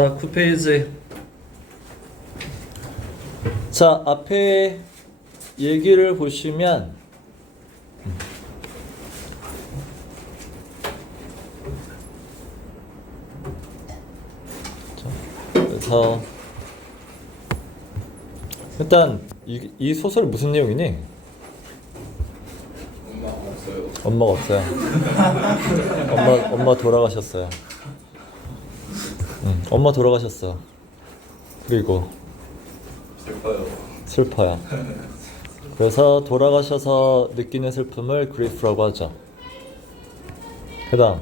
자, 9페이지. 자, 앞에 얘기를 보시면 자, 그래서 일단 이 소설이 무슨 내용이니? 엄마가 없어요. 엄마가 없어요. 엄마 돌아가셨어요. 엄마 돌아가셨어. 그리고 슬퍼요. 그래서 돌아가셔서 느끼는 슬픔을 그리프라고 하죠. 그다음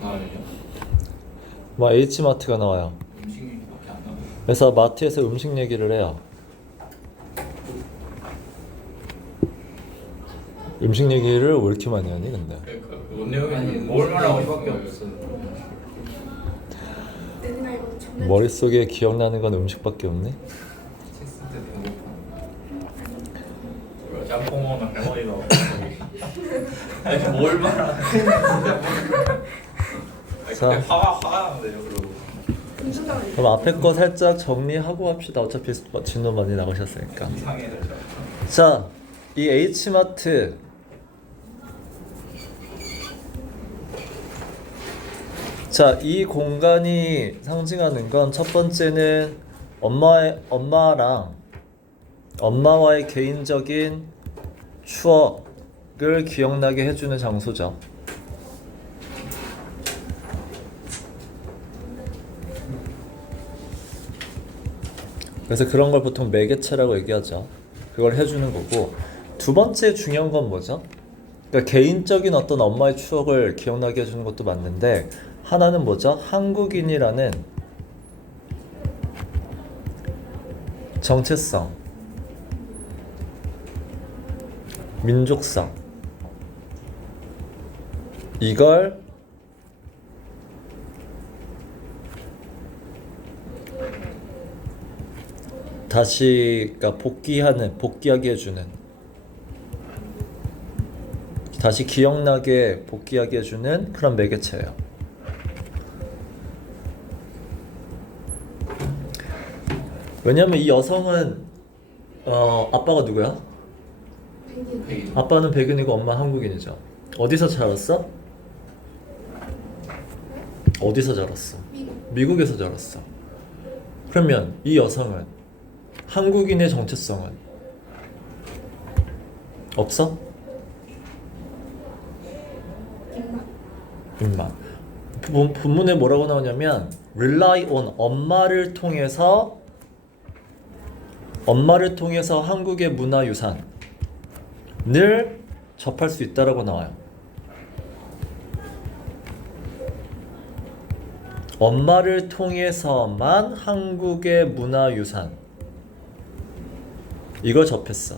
아니요. 뭐 H마트가 나와요. 음식 얘기밖에 안 나와요. 그래서 마트에서 음식 얘기를 해요. 음식 얘기를 왜 이렇게 많이 하니 근데? 그러니까 뭔 내용인지 뭘 말하고 밖에 없어요. 머릿속에 기억나는 건 음식밖에 없네? 책 쓸 때 배고파. 짬뽕 먹으면 할머니가 아니 뭘 말하는 자. 근데 화가 나는데요 그러고. 그럼 앞에 거 살짝 정리하고 합시다. 어차피 진도 많이 나오셨으니까. 이상해 자, 이 H마트 자, 이 공간이 상징하는 건 첫 번째는 엄마와의 개인적인 추억을 기억나게 해주는 장소죠. 그래서 그런 걸 보통 매개체라고 얘기하죠. 그걸 해주는 거고, 두 번째 중요한 건 뭐죠? 그러니까 개인적인 어떤 엄마의 추억을 기억나게 해주는 것도 맞는데, 하나는 뭐죠? 한국인이라는 정체성, 민족성, 이걸 다시 그러니까 복귀하게 해주는, 다시 기억나게 복귀하게 해주는 그런 매개체예요. 왜냐면 이 여성은 아빠가 누구야? 백인. 아빠는 백인이고 엄마 한국인이죠. 어디서 자랐어? 어디서 자랐어? 미국에서 자랐어. 그러면 이 여성은 한국인의 정체성은 없어? 입맛. 본문에 뭐라고 나오냐면 rely on 엄마를 통해서 한국의 문화유산을 접할 수 있다라고 나와요. 엄마를 통해서만 한국의 문화유산 이걸 접했어.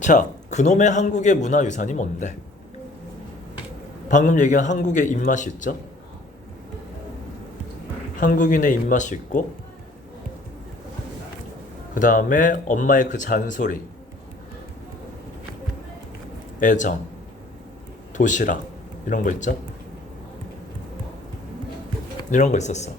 자, 그놈의 한국의 문화유산이 뭔데? 방금 얘기한 한국의 입맛이 있죠? 한국인의 입맛이 있고, 그 다음에 엄마의 그 잔소리, 애정, 도시락 이런 거 있죠? 이런 거 있었어.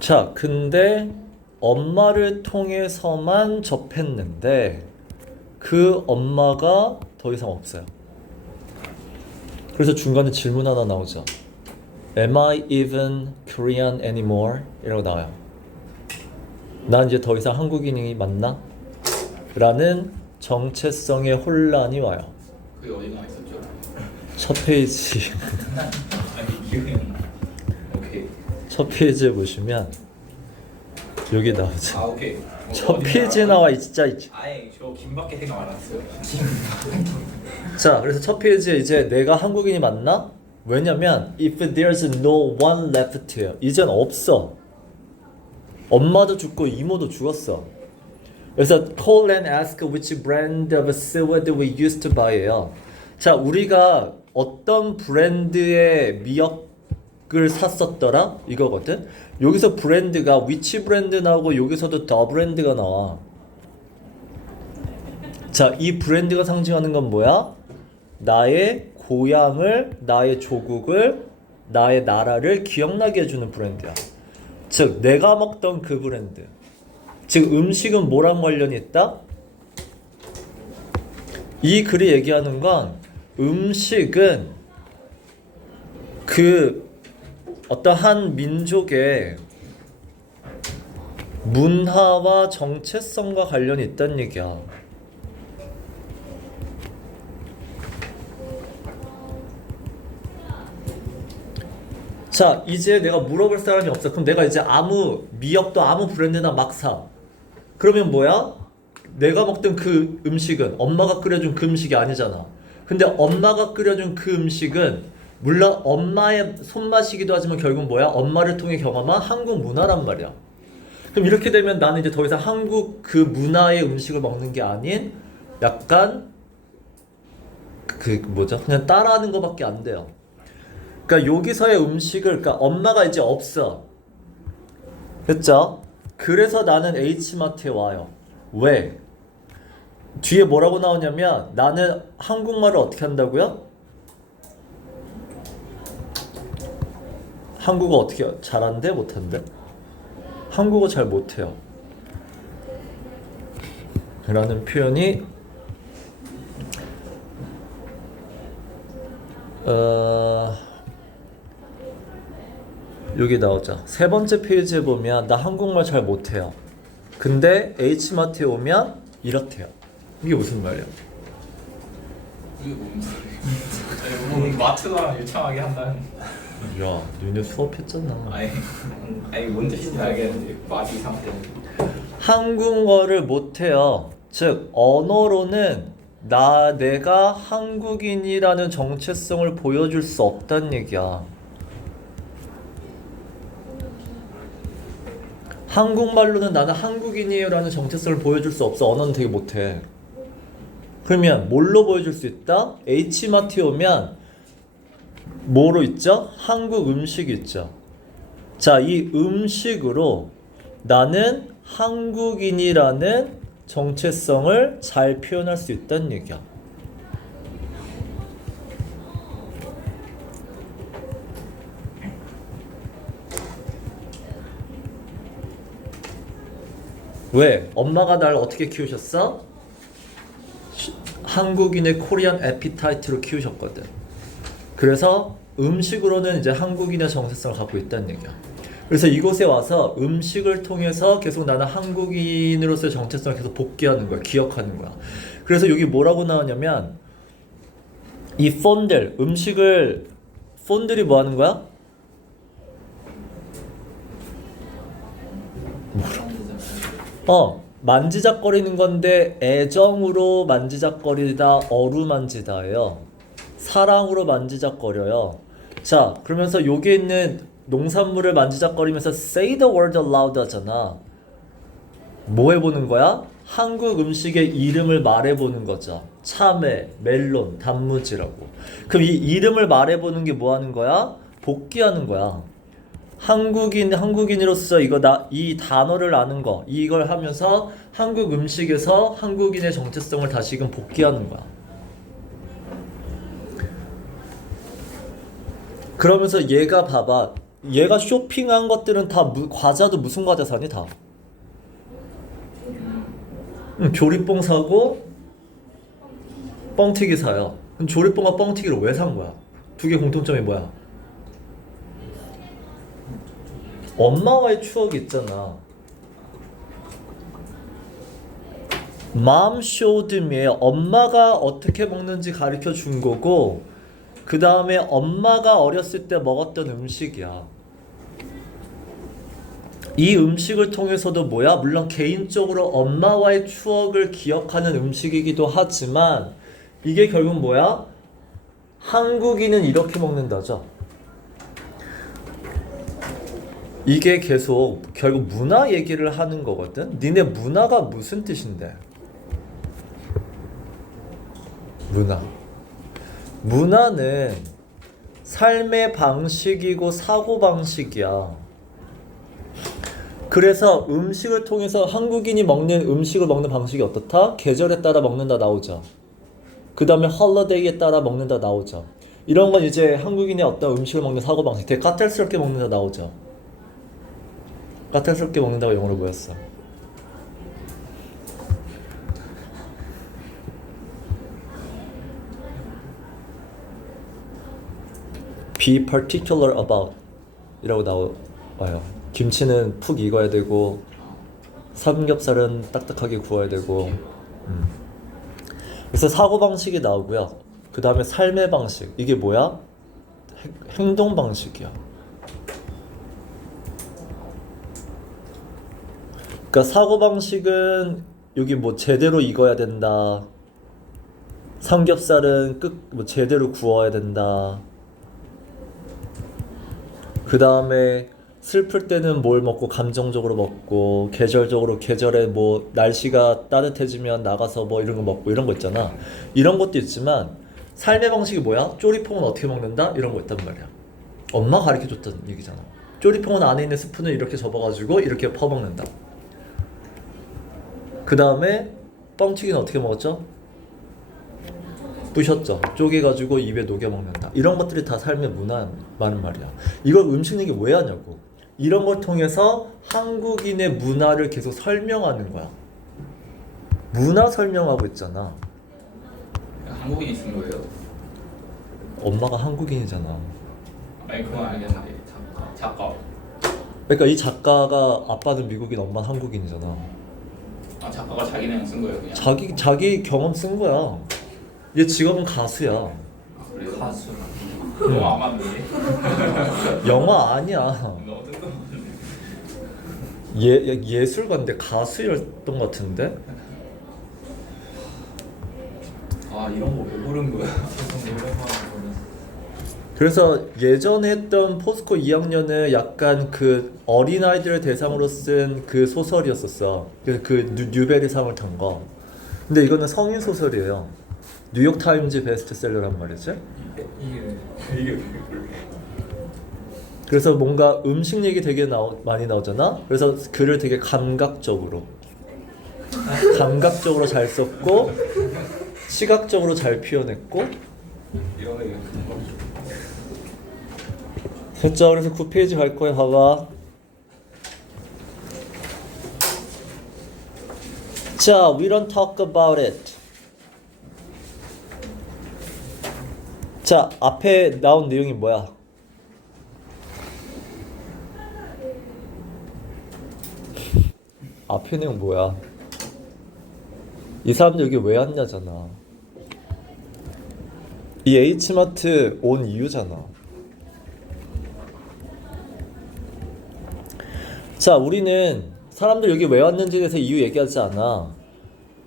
자, 근데 엄마를 통해서만 접했는데 그 엄마가 더 이상 없어요. 그래서 중간에 질문 하나 나오죠. Am I even Korean anymore? 이라고 나와요. 난 이제 더 이상 한국인이 맞나? 라는 정체성의 혼란이 와요. 그게 어디 나와 있었죠? 첫 페이지. 아니 기억이 안 나. 오케이. 첫 페이지에 보시면 여기 나오죠. 아 오케이. 첫 페이지에 나와 진짜. 아예 저 김밖에 생각 안 났어요. 자, 그래서 첫 페이지에 이제 내가 한국인이 맞나? 왜냐면 if there's no one left here, 이젠 없어. 엄마도 죽고 이모도 죽었어. 그래서 call and ask which brand of silver we used to buy예요. 자, 우리가 어떤 브랜드의 미역 샀었더라 이거거든. 여기서 브랜드가 위치 브랜드 나오고 여기서도 더 브랜드가 나와. 자, 이 브랜드가 상징하는 건 뭐야? 나의 고향을, 나의 조국을, 나의 나라를 기억나게 해주는 브랜드야. 즉 내가 먹던 그 브랜드. 즉 음식은 뭐랑 관련이 있다? 이 글이 얘기하는 건 음식은 그 어떤 한 민족의 문화와 정체성과 관련이 있다는 얘기야. 자, 이제 내가 물어볼 사람이 없어. 그럼 내가 이제 아무 미역도 아무 브랜드나 막 사. 그러면 뭐야? 내가 먹던 그 음식은 엄마가 끓여준 그 음식이 아니잖아. 근데 엄마가 끓여준 그 음식은 물론 엄마의 손맛이기도 하지만 결국 뭐야? 엄마를 통해 경험한 한국 문화란 말이야. 그럼 이렇게 되면 나는 이제 더 이상 한국 그 문화의 음식을 먹는 게 아닌 약간 그 뭐죠? 그냥 따라하는 거밖에 안 돼요. 그러니까 여기서의 음식을 그러니까 엄마가 이제 없어. 그렇죠? 그래서 나는 H마트에 와요. 왜? 뒤에 뭐라고 나오냐면 나는 한국말을 어떻게 한다고요? 한국어 어떻게 잘한대? 못한대? 한국어 잘 못해요. 라는 표현이 여기 나오죠. 세 번째 페이지에 보면 나 한국말 잘 못해요. 근데 H마트에 오면 이렇대요. 이게 무슨 말이야? 이게 뭔 소리야? 뭐 마트가 유창하게 한다는. 야, 너네 수업했잖아. 아니 뭔 뜻인지 알겠는데 맛이 이상하게. 한국어를 못해요. 즉 언어로는 내가 한국인이라는 정체성을 보여줄 수 없다는 얘기야. 한국말로는 나는 한국인이에요라는 정체성을 보여줄 수 없어. 언어는 되게 못해. 그러면 뭘로 보여줄 수 있다? H마트에 오면 뭐로 있죠? 한국 음식이 있죠. 자, 이 음식으로 나는 한국인이라는 정체성을 잘 표현할 수 있다는 얘기야. 왜? 엄마가 날 어떻게 키우셨어? 한국인의 코리안 에피타이트로 키우셨거든. 그래서 음식으로는 이제 한국인의 정체성을 갖고 있다는 얘기야. 그래서 이곳에 와서 음식을 통해서 계속 나는 한국인으로서의 정체성을 계속 복귀하는 거야. 기억하는 거야. 그래서 여기 뭐라고 나오냐면 이 폰들, 음식을 폰들이 뭐 하는 거야? 만지작거리는 건데 애정으로 만지작거리다, 어루만지다예요. 사랑으로 만지작거려요. 자, 그러면서 여기 있는 농산물을 만지작거리면서 say the word aloud 하잖아. 뭐 해보는 거야? 한국 음식의 이름을 말해보는 거죠. 참외, 멜론, 단무지라고. 그럼 이 이름을 말해보는 게 뭐 하는 거야? 복귀하는 거야. 한국인으로서 이 단어를 아는 거, 이걸 하면서 한국 음식에서 한국인의 정체성을 다시금 복귀하는 거야. 그러면서 얘가 봐봐. 얘가 쇼핑한 것들은 다 과자도 무슨 과자 사니 다? 조리뽕 사고 뻥튀기 사요. 그럼 조리뽕과 뻥튀기를 왜 산 거야? 두 개 공통점이 뭐야? 엄마와의 추억이 있잖아. Mom showed me. 엄마가 어떻게 먹는지 가르쳐 준 거고, 그 다음에 엄마가 어렸을 때 먹었던 음식이야. 이 음식을 통해서도 뭐야? 물론 개인적으로 엄마와의 추억을 기억하는 음식이기도 하지만 이게 결국 뭐야? 한국인은 이렇게 먹는다죠. 이게 계속 결국 문화 얘기를 하는 거거든. 니네 문화가 무슨 뜻인데? 문화는 삶의 방식이고 사고 방식이야. 그래서 음식을 통해서 한국인이 먹는 음식을 먹는 방식이 어떻다? 계절에 따라 먹는다 나오죠. 그 다음에 헐러데이에 따라 먹는다 나오죠. 이런 건 이제 한국인의 어떤 음식을 먹는 사고 방식, 되게 까탈스럽게 먹는다 나오죠. 까탈스럽게 먹는다고 영어로 뭐였어? Be particular about 이라고 나와요. 김치는 푹 익어야 되고 삼겹살은 딱딱하게 구워야 되고 그래서 사고방식이 나오고요. 그 다음에 삶의 방식, 이게 뭐야? 행동 방식이야. 그러니까 사고방식은 여기 뭐 제대로 익어야 된다, 삼겹살은 뭐 제대로 구워야 된다, 그 다음에 슬플 때는 뭘 먹고 감정적으로 먹고, 계절적으로 계절에 뭐 날씨가 따뜻해지면 나가서 뭐 이런 거 먹고 이런 거 있잖아. 이런 것도 있지만 삶의 방식이 뭐야? 쪼리퐁은 어떻게 먹는다? 이런 거 있단 말이야. 엄마가 가르쳐줬던 얘기잖아. 쪼리퐁은 안에 있는 스푼을 이렇게 접어가지고 이렇게 퍼먹는다. 그 다음에 뻥튀기는 어떻게 먹었죠? 부셨죠. 쪼개가지고 입에 녹여 먹는다. 이런 것들이 다 삶의 문화라는 말이야. 이걸 음식 얘기 왜 하냐고. 이런 걸 통해서 한국인의 문화를 계속 설명하는 거야. 문화 설명하고 있잖아. 한국인이 쓴 거예요? 엄마가 한국인이잖아. 아니 그건 알겠는데 작가. 그러니까 이 작가가 아빠는 미국인, 엄마는 한국인이잖아. 아 작가가 자기네랑 쓴 거예요 그냥? 자기 경험 쓴 거야. 얘 직업은 가수야. 아, 그래요? 가수. 너무 안 맞는데? 영화 아니야. 너무 뜬금없는데? 예술가인데 가수였던 것 같은데? 아 이런 거 왜 고른 거야? 계속 오랜만에 보면서. 그래서 예전에 했던 포스코 2학년은 약간 그 어린아이들을 대상으로 쓴 그 소설이었었어. 그래서 그 뉴베리상을 탄 거. 근데 이거는 성인 소설이에요. 뉴욕타임즈 베스트셀러란 말이지. 이게 그래서 뭔가 음식 얘기 되게 많이 나오잖아. 그래서 글을 되게 감각적으로 잘 썼고 시각적으로 잘 표현했고. 이런 거 됐죠? 그래서 9페이지 갈 거야. 봐봐. 자, we don't talk about it. 자, 앞에 나온 내용이 뭐야? 앞에 내용 뭐야? 이 사람들 여기 왜 왔냐잖아. 이 H마트 온 이유잖아. 자, 우리는 사람들 여기 왜 왔는지에 대해서 이유 얘기하지 않아.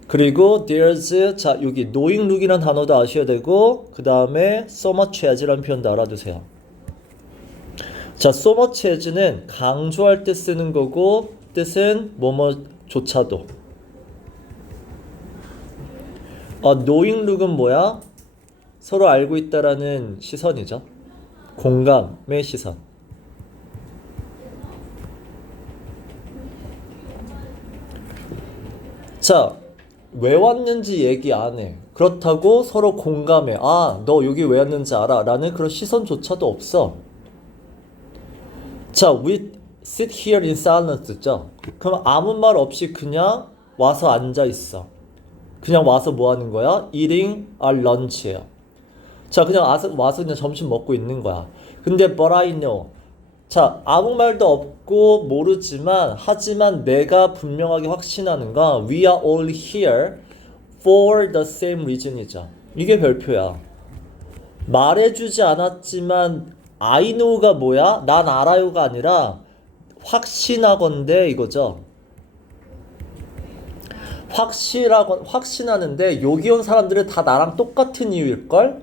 그리고 there's, 자 여기 knowing look이라는 단어도 아셔야 되고, 그 다음에 so much as라는 표현도 알아두세요. 자, so much as는 강조할 때 쓰는 거고, 뜻은 뭐뭐조차도. knowing look은 뭐야? 서로 알고 있다라는 시선이죠. 공감의 시선. 자, 왜 왔는지 얘기 안 해. 그렇다고 서로 공감해. 아, 너 여기 왜 왔는지 알아? 라는 그런 시선조차도 없어. 자, we sit here in silence죠. 그럼 아무 말 없이 그냥 와서 앉아 있어. 그냥 와서 뭐 하는 거야? Eating our lunch예요. 자, 그냥 와서 그냥 점심 먹고 있는 거야. 근데 but I know. 자, 아무 말도 없고 모르지만, 하지만 내가 분명하게 확신하는 건 we are all here for the same reason이죠. 이게 별표야. 말해주지 않았지만 I know가 뭐야? 난 알아요가 아니라 확신하건대 이거죠. 확신하는데 여기 온 사람들은 다 나랑 똑같은 이유일걸?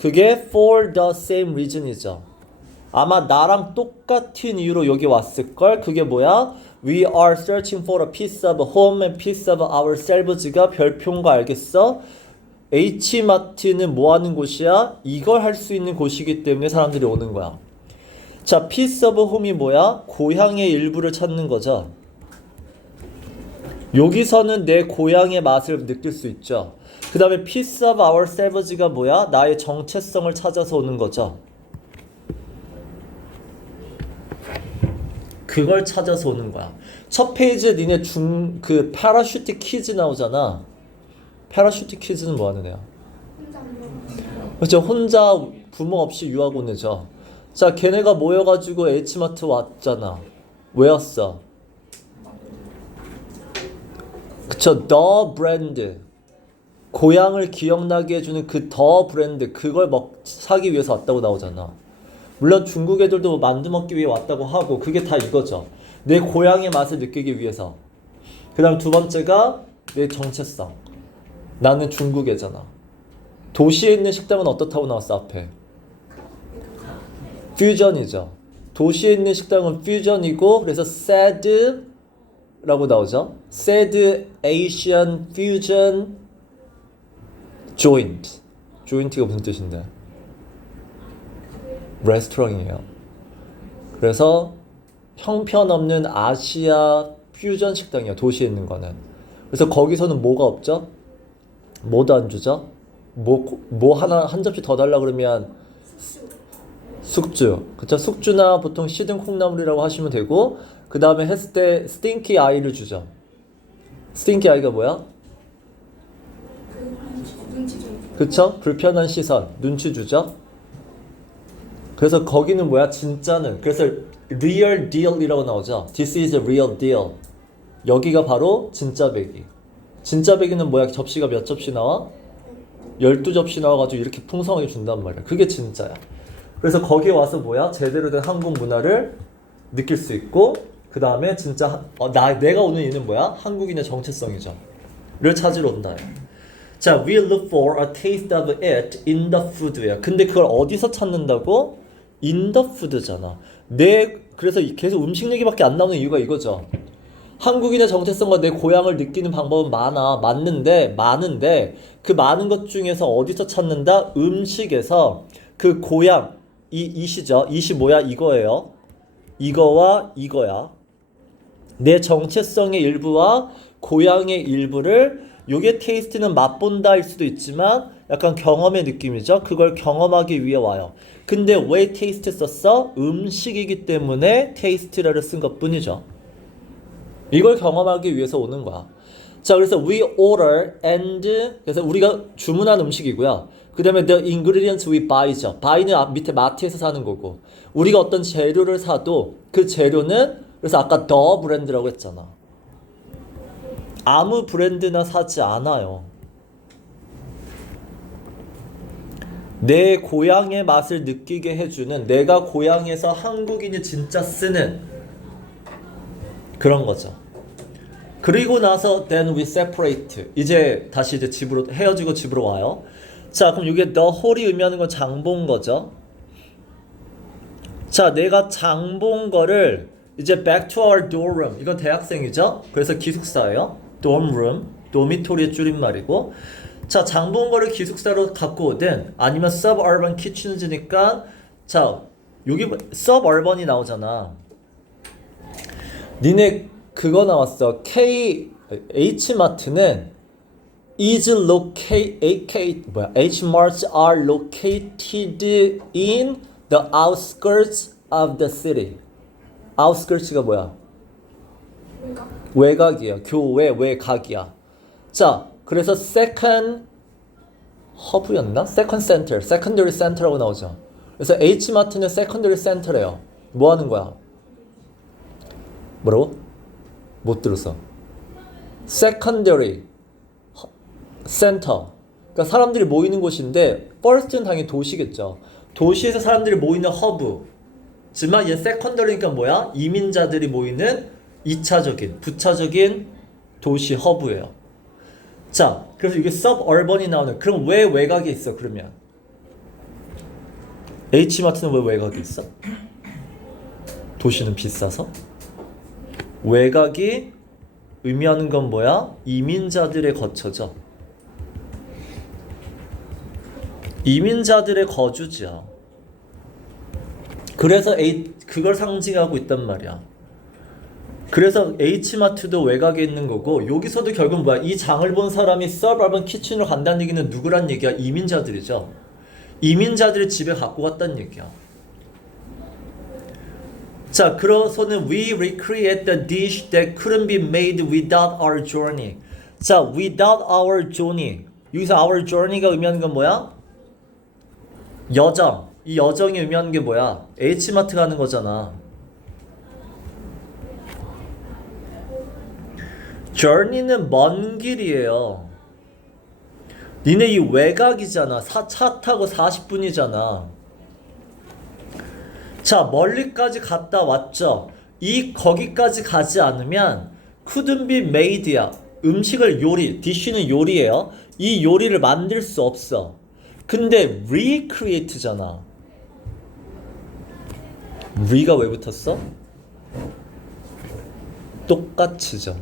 그게 for the same reason이죠. 아마 나랑 똑같은 이유로 여기 왔을걸? 그게 뭐야? We are searching for a piece of home and piece of ourselves가 별표인 거 알겠어? H마트는 뭐 하는 곳이야? 이걸 할 수 있는 곳이기 때문에 사람들이 오는 거야. 자, piece of home이 뭐야? 고향의 일부를 찾는 거죠. 여기서는 내 고향의 맛을 느낄 수 있죠. 그 다음에 piece of ourselves가 뭐야? 나의 정체성을 찾아서 오는 거죠. 그걸 찾아서 오는 거야. 첫 페이지에 니네 그 파라슈트 키즈 나오잖아. 파라슈트 키즈는 뭐 하는 애야? 그렇죠. 혼자 부모 없이 유학 온 애죠. 자, 걔네가 모여가지고 H마트 왔잖아. 왜 왔어? 그쵸. The brand. 고향을 기억나게 해주는 그 더 브랜드. 그걸 사기 위해서 왔다고 나오잖아. 물론 중국 애들도 만두 먹기 위해 왔다고 하고 그게 다 이거죠. 내 고향의 맛을 느끼기 위해서. 그 다음 두 번째가 내 정체성. 나는 중국 애잖아. 도시에 있는 식당은 어떻다고 나왔어 앞에? 퓨전이죠. 도시에 있는 식당은 퓨전이고 그래서 sad 라고 나오죠. sad Asian fusion joint. joint가 무슨 뜻인데? 레스토랑이에요. 그래서 형편없는 아시아 퓨전 식당이에요. 도시에 있는 거는. 그래서 거기서는 뭐가 없죠? 뭐도 안 주죠? 뭐 하나 한 접시 더 달라 그러면 숙주. 그쵸? 숙주나 보통 시든 콩나물이라고 하시면 되고 그 다음에 했을 때 스팅키 아이를 주죠. 스팅키 아이가 뭐야? 그쵸? 불편한 시선, 눈치 주죠? 그래서 거기는 뭐야? 진짜는. 그래서 real deal이라고 나오죠. This is a real deal. 여기가 바로 진짜 배기. 진짜 배기는 뭐야? 접시가 몇 접시 나와? 12접시 나와가지고 이렇게 풍성하게 준단 말이야. 그게 진짜야. 그래서 거기에 와서 뭐야? 제대로 된 한국 문화를 느낄 수 있고 그 다음에 진짜 내가 오는 이유는 뭐야? 한국인의 정체성이죠. 를 찾으러 온다. 자, we look for a taste of it in the food예요. 근데 그걸 어디서 찾는다고? in the food잖아. 그래서 계속 음식 얘기밖에 안 나오는 이유가 이거죠. 한국인의 정체성과 내 고향을 느끼는 방법은 많은데 그 많은 것 중에서 어디서 찾는다? 음식에서 그 고향 이시죠. 이시 뭐야? 이거예요. 이거와 이거야. 내 정체성의 일부와 고향의 일부를 요게 테이스트는 맛본다일 수도 있지만 약간 경험의 느낌이죠. 그걸 경험하기 위해 와요. 근데 왜 테이스트 썼어? 음식이기 때문에 테이스트라를 쓴 것뿐이죠. 이걸 경험하기 위해서 오는 거야. 자, 그래서 we order and 그래서 우리가 주문한 음식이고요. 그 다음에 the ingredients we buy죠. buy는 밑에 마트에서 사는 거고 우리가 어떤 재료를 사도 그 재료는 그래서 아까 the 브랜드라고 했잖아. 아무 브랜드나 사지 않아요. 내 고향의 맛을 느끼게 해주는 내가 고향에서 한국인이 진짜 쓰는 그런 거죠. 그리고 나서 then we separate. 이제 다시 집으로 헤어지고 집으로 와요. 자, 그럼 이게 the whole이 의미하는 건 장 본 거죠. 자, 내가 장 본 거를 이제 back to our dorm room. 이건 대학생이죠. 그래서 기숙사예요. dorm room, 도미토리의 줄임말이고. 자, 장 본 거를 기숙사로 갖고 오든 아니면 suburban kitchens니까 자, 여기 suburban이 나오잖아. 니네 그거 나왔어. H마트는 Hmarts are located in the outskirts of the city. outskirts가 뭐야? 외곽이야. 교외 외곽이야. 자, 그래서 second 허브였나? second center, secondary center라고 나오죠. 그래서 H마트는 secondary center예요. 뭐 하는 거야? 뭐라고? 못 들었어. secondary center. 그러니까 사람들이 모이는 곳인데 first는 당연히 도시겠죠. 도시에서 사람들이 모이는 허브지만 얘 secondary니까 뭐야? 이민자들이 모이는 2차적인, 부차적인 도시 허브예요. 자, 그래서 이게 suburban이 나오는. 그럼 왜 외곽에 있어? 그러면 H마트는 왜 외곽에 있어? 도시는 비싸서? 외곽이 의미하는 건 뭐야? 이민자들의 거처죠. 이민자들의 거주지야. 그래서 그걸 상징하고 있단 말이야. 그래서 H마트도 외곽에 있는 거고, 여기서도 결국 뭐야? 이 장을 본 사람이 서버번 키친으로 간다는 얘기는 누구란 얘기야? 이민자들이죠. 이민자들이 집에 갖고 갔다는 얘기야. 자, 그래서는 we recreate the dish that couldn't be made without our journey. 자, without our journey. 여기서 our journey가 의미하는 건 뭐야? 여정. 이 여정이 의미하는 게 뭐야? H마트 가는 거잖아. journey는 먼 길이에요. 니네 이 외곽이잖아. 차 타고 40분이잖아. 자, 멀리까지 갔다 왔죠. 거기까지 가지 않으면 couldn't be made야. 음식을 dish는 요리예요. 이 요리를 만들 수 없어. 근데 recreate잖아. re가 왜 붙었어? 똑같이죠.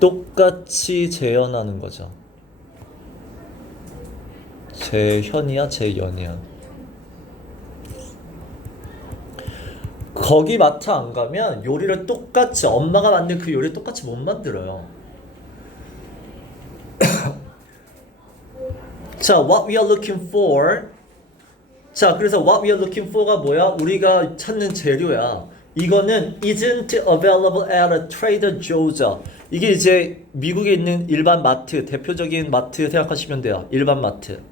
똑같이 재현하는 거죠. 재현이야, 재연이야. 거기 마트 안 가면 요리를 똑같이 엄마가 만든 그 요리 똑같이 못 만들어요. 자, what we are looking for. 자, 그래서 what we are looking for가 뭐야? 우리가 찾는 재료야. 이거는 isn't available at a Trader Joe's. 이게 이제 미국에 있는 일반 마트, 대표적인 마트 생각하시면 돼요. 일반 마트.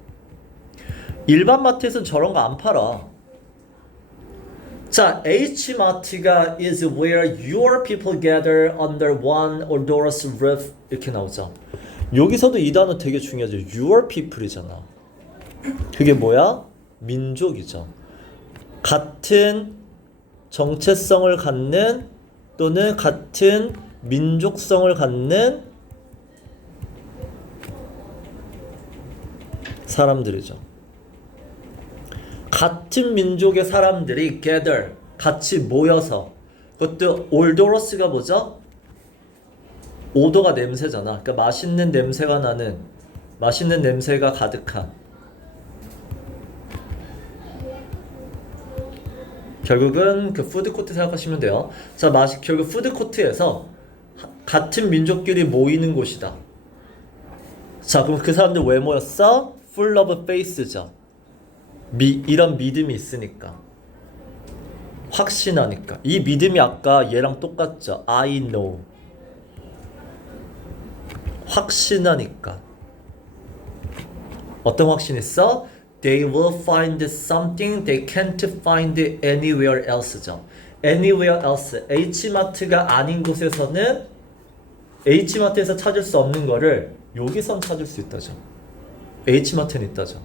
일반 마트에서는 저런 거 안 팔아. 자, H마트가 is where your people gather under one odorous roof. 이렇게 나오죠. 여기서도 이 단어 되게 중요하죠. Your people이잖아. 그게 뭐야? 민족이죠. 같은 정체성을 갖는 또는 같은 민족성을 갖는 사람들이죠. 같은 민족의 사람들이 gather, 같이 모여서. 그것도 odorous가 뭐죠? 오도가 냄새잖아. 그러니까 맛있는 냄새가 나는, 맛있는 냄새가 가득한. 결국은 그 푸드코트 생각하시면 돼요. 자, 결국 푸드코트에서 같은 민족끼리 모이는 곳이다. 자, 그럼 그 사람들 왜 모였어? Full of faith죠. 이런 믿음이 있으니까. 확신하니까. 이 믿음이 아까 얘랑 똑같죠. I know. 확신하니까. 어떤 확신 있어? They will find something they can't find anywhere else죠. Anywhere else. H마트가 아닌 곳에서는 H마트에서 찾을 수 없는 거를 여기선 찾을 수 있다죠. H마트는 있다죠.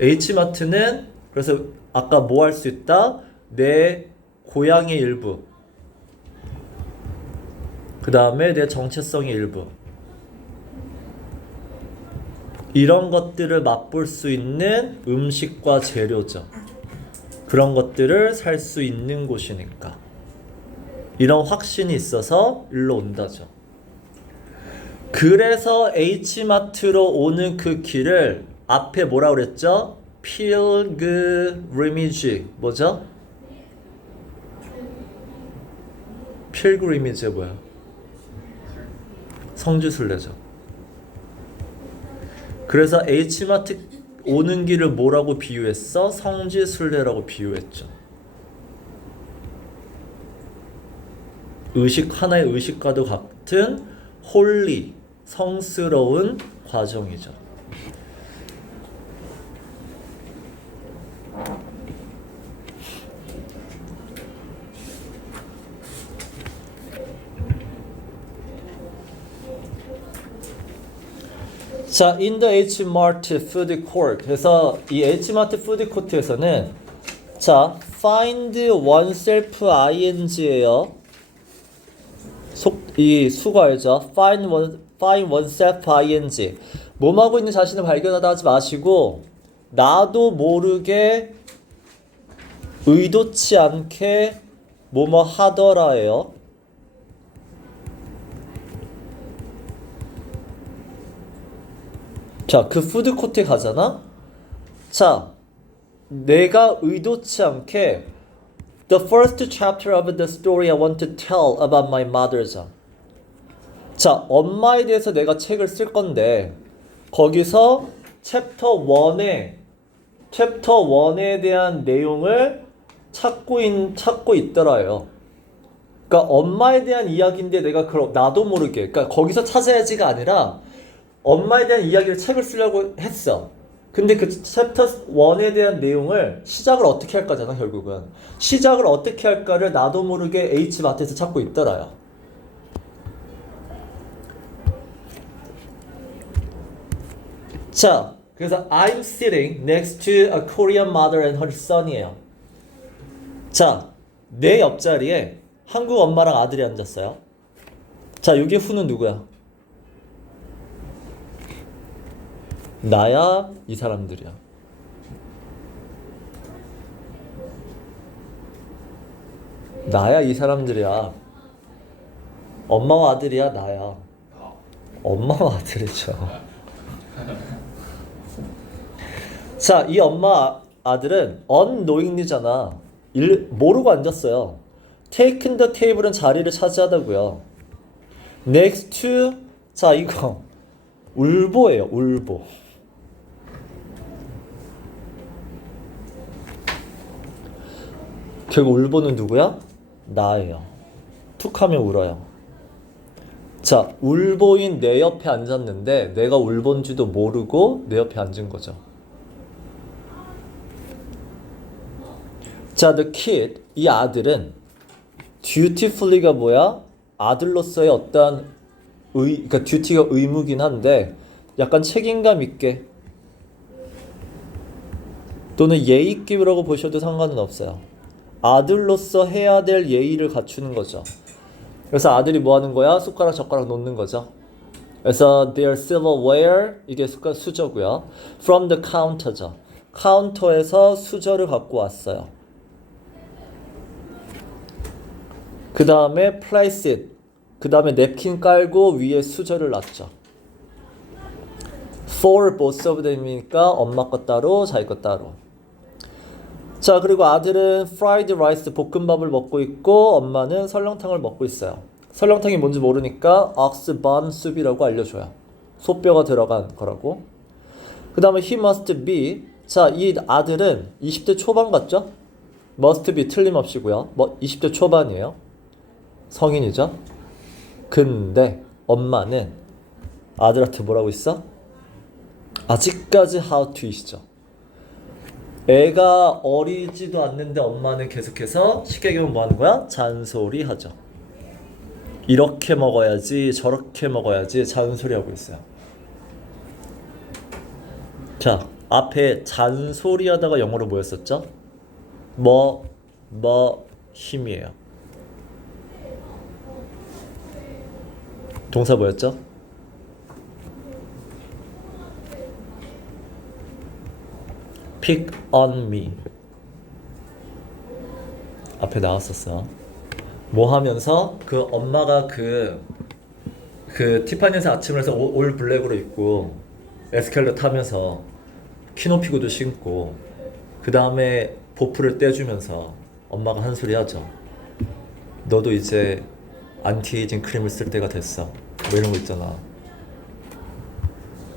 H마트는 그래서 아까 뭐 할 수 있다? 내 고향의 일부. 그 다음에 내 정체성의 일부. 이런 것들을 맛볼 수 있는 음식과 재료죠. 그런 것들을 살 수 있는 곳이니까. 이런 확신이 있어서 일로 온다죠. 그래서 H마트로 오는 그 길을 앞에 뭐라 그랬죠? pilgrimage. 뭐죠? pilgrimage가 뭐야? 성지순례죠. 그래서 H마트 오는 길을 뭐라고 비유했어? 성지순례라고 비유했죠. 하나의 의식과도 같은 홀리, 성스러운 과정이죠. 자, in the Hmart food court. 그래서 이 Hmart food court에서는 자, find oneself ing예요. 이 수거 알죠? find oneself ing. 몸하고 있는 자신을 발견하다 하지 마시고 나도 모르게 의도치 않게 뭐뭐 하더라예요. 자, 그 푸드코트에 가잖아? 자, 내가 의도치 않게 The first chapter of the story I want to tell about my mother's. 자, 엄마에 대해서 내가 책을 쓸 건데 거기서 챕터 1에 대한 내용을 찾고 있더라요. 그러니까 엄마에 대한 이야기인데 내가 그럼 나도 모르게 그러니까 거기서 찾아야지가 아니라 엄마에 대한 이야기를 책을 쓰려고 했어. 근데 그 챕터 1에 대한 내용을 시작을 어떻게 할 거잖아 결국은. 시작을 어떻게 할까를 나도 모르게 H마트에서 찾고 있더라요. 자, 그래서 I'm sitting next to a Korean mother and her son이에요. 자, 내 옆자리에 한국 엄마랑 아들이 앉았어요. 자, 여기 후는 누구야? 나야 이 사람들이야. 나야 이 사람들이야. 엄마와 아들이야 나야. 엄마와 아들이죠. 자, 이 엄마 아들은 unknowingly잖아. 모르고 앉았어요. taken the table은 자리를 차지하다고요. next to 자 이거 울보예요. 울보. 결국 울보는 누구야? 나예요. 툭하면 울어요. 자, 울보인 내 옆에 앉았는데 내가 울본지도 모르고 내 옆에 앉은 거죠. 자, the kid, 이 아들은 dutifully가 뭐야? 아들로서의 어떠한 그러니까 duty가 의무긴 한데 약간 책임감 있게 또는 예의 있게라고 보셔도 상관은 없어요. 아들로서 해야 될 예의를 갖추는 거죠. 그래서 아들이 뭐 하는 거야? 숟가락 젓가락 놓는 거죠. 그래서 their silverware 이게 수저고요. from the counter죠. 카운터에서 수저를 갖고 왔어요. 그 다음에 place it. 그 다음에 냅킨 깔고 위에 수저를 놨죠. for both of them이니까 엄마 것 따로 자기 것 따로. 자, 그리고 아들은 fried rice 볶음밥을 먹고 있고 엄마는 설렁탕을 먹고 있어요. 설렁탕이 뭔지 모르니까 ox bun soup이라고 알려줘요. 소뼈가 들어간 거라고. 그 다음에 he must be. 자, 이 아들은 20대 초반 같죠? must be 틀림없이고요. 20대 초반이에요. 성인이죠. 근데 엄마는 아들한테 뭐라고 있어? 아직까지 how to 이시죠. 애가 어리지도 않는데 엄마는 계속해서 쉽게 얘기하면 뭐 하는 거야? 잔소리 하죠. 이렇게 먹어야지 저렇게 먹어야지 잔소리 하고 있어요. 자, 앞에 잔소리 하다가 영어로 뭐였었죠? 힘이에요. 동사 뭐였죠? pick on me. 앞에 나왔었어. 뭐 하면서 그 엄마가 그 티파니에서 아침을 해서 올 블랙으로 입고 에스컬레이터 타면서 키높이 구두 신고 그 다음에 보풀을 떼주면서 엄마가 한 소리 하죠. 너도 이제 안티에이징 크림을 쓸 때가 됐어. 뭐 이런 거 있잖아.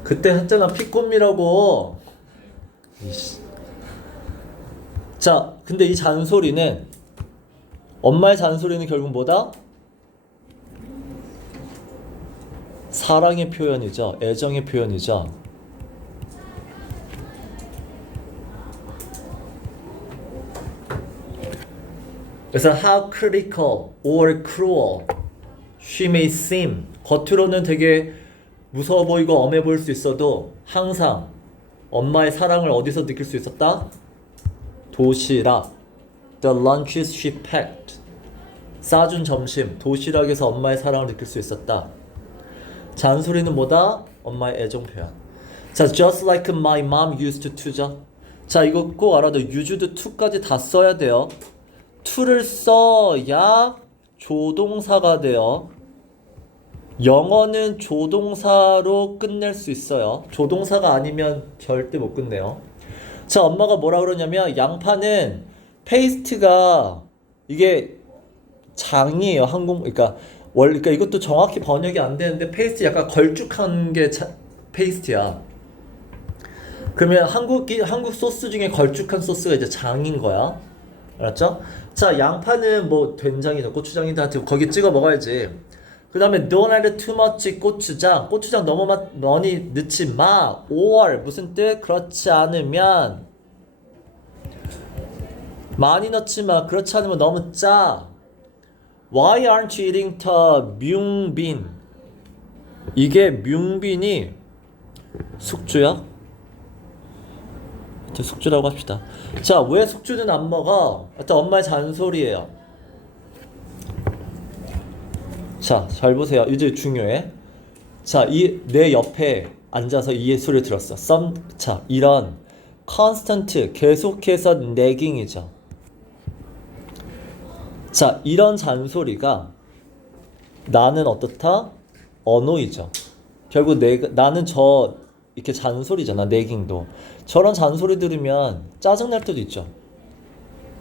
그때 했잖아. 피꼬미라고. 자, 근데 이 잔소리는 엄마의 잔소리는 결국 뭐다? 사랑의 표현이죠. 애정의 표현이죠. 그래서 how critical or cruel she may seem. 겉으로는 되게 무서워 보이고 엄해 보일 수 있어도 항상 엄마의 사랑을 어디서 느낄 수 있었다? 도시락. The lunches she packed. 싸준 점심. 도시락에서 엄마의 사랑을 느낄 수 있었다. 잔소리는 뭐다? 엄마의 애정 표현. 자, just like my mom used to죠. 자, 이거 꼭 알아둬. used to까지 다 써야 돼요. to를 써야 조동사가 돼요. 영어는 조동사로 끝낼 수 있어요. 조동사가 아니면 절대 못 끝내요. 자, 엄마가 뭐라 그러냐면 양파는 페이스트가 이게 장이에요. 그러니까 그러니까 이것도 정확히 번역이 안 되는데 페이스트 약간 걸쭉한 게 페이스트야. 그러면 한국 소스 중에 걸쭉한 소스가 이제 장인 거야. 알았죠? 자, 양파는 뭐 된장이든 고추장이든 하여튼 거기 찍어 먹어야지. 그 다음에 don't add too much 고추장. 고추장 너무 많이 넣지 마. or 무슨 뜻? 그렇지 않으면 많이 넣지 마. 그렇지 않으면 너무 짜. Why aren't you eating the 뮤빈? 이게 뮤빈이 숙주야? 숙주라고 합시다. 자, 왜 숙주는 안 먹어? 일단 엄마의 잔소리예요. 자, 잘 보세요. 이제 중요해. 자, 내 옆에 앉아서 이 소리를 들었어. 자, 이런 constant 계속해서 nagging이죠. 자, 이런 잔소리가 나는 어떻다? 언어이죠. 결국 나는 이렇게 잔소리잖아, nagging도. 저런 잔소리 들으면 짜증날 때도 있죠.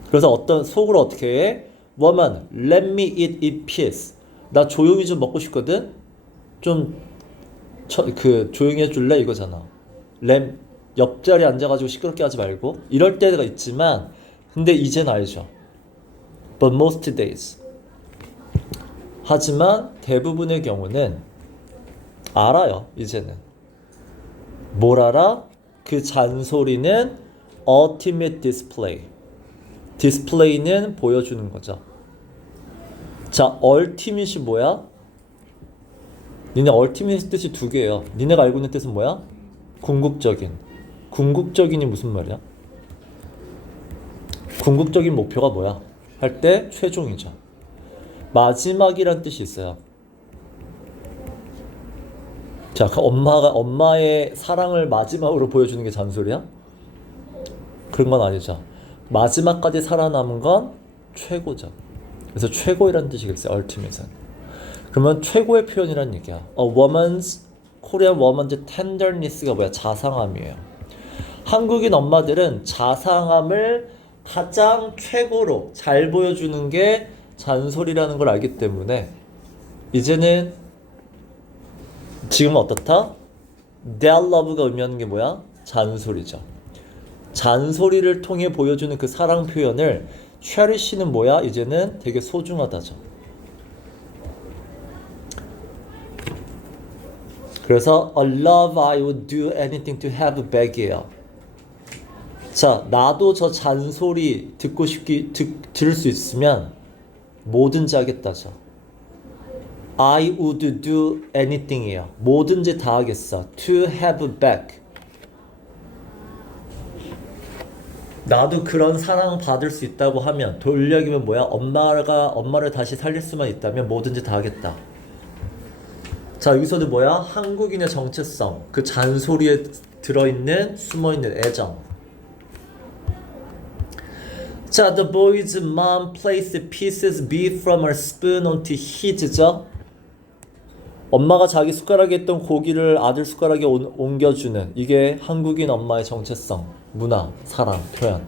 그래서 속으로 어떻게 해? Woman, let me eat in peace. 나 조용히 좀 먹고 싶거든? 조용히 해줄래? 이거잖아. 옆자리에 앉아가지고 시끄럽게 하지 말고. 이럴 때가 있지만, 근데 이젠 알죠. But most days. 하지만 대부분의 경우는 알아요, 이제는. 뭘 알아? 그 잔소리는 ultimate display. 디스플레이는 보여주는 거죠. 자, ultimate이 뭐야? 니네 ultimate 뜻이 두 개예요. 니네가 알고 있는 뜻은 뭐야? 궁극적인. 궁극적인이 무슨 말이야? 궁극적인 목표가 뭐야? 할 때 최종이죠. 마지막이란 뜻이 있어요. 자, 엄마의 사랑을 마지막으로 보여주는 게 잔소리야? 그런 건 아니죠. 마지막까지 살아남은 건 최고죠. 그래서 최고이라는 뜻이겠어요. ultimate는. 그러면 최고의 표현이란 얘기야. Korean woman's tenderness가 뭐야? 자상함이에요. 한국인 엄마들은 자상함을 가장 최고로 잘 보여주는 게 잔소리라는 걸 알기 때문에 이제는 지금 어떻다? Their love가 의미하는 게 뭐야? 잔소리죠. 잔소리를 통해 보여주는 그 사랑 표현을 cherish는 뭐야? 이제는 되게 소중하다죠. 그래서 a love I would do anything to have back이에요. 자, 나도 저 잔소리 들을 수 있으면 뭐든지 하겠다죠. I would do anything이에요. 뭐든지 다 하겠어. To have back. 나도 그런 사랑 받을 수 있다고 하면 돌려기면 뭐야? 엄마를 다시 살릴 수만 있다면 뭐든지 다 하겠다. 자, 여기서도 뭐야? 한국인의 정체성. 그 잔소리에 들어있는 숨어있는 애정. 자, the boy's mom placed pieces beef from her spoon onto his죠. 엄마가 자기 숟가락에 있던 고기를 아들 숟가락에 옮겨주는 이게 한국인 엄마의 정체성, 문화, 사랑, 표현.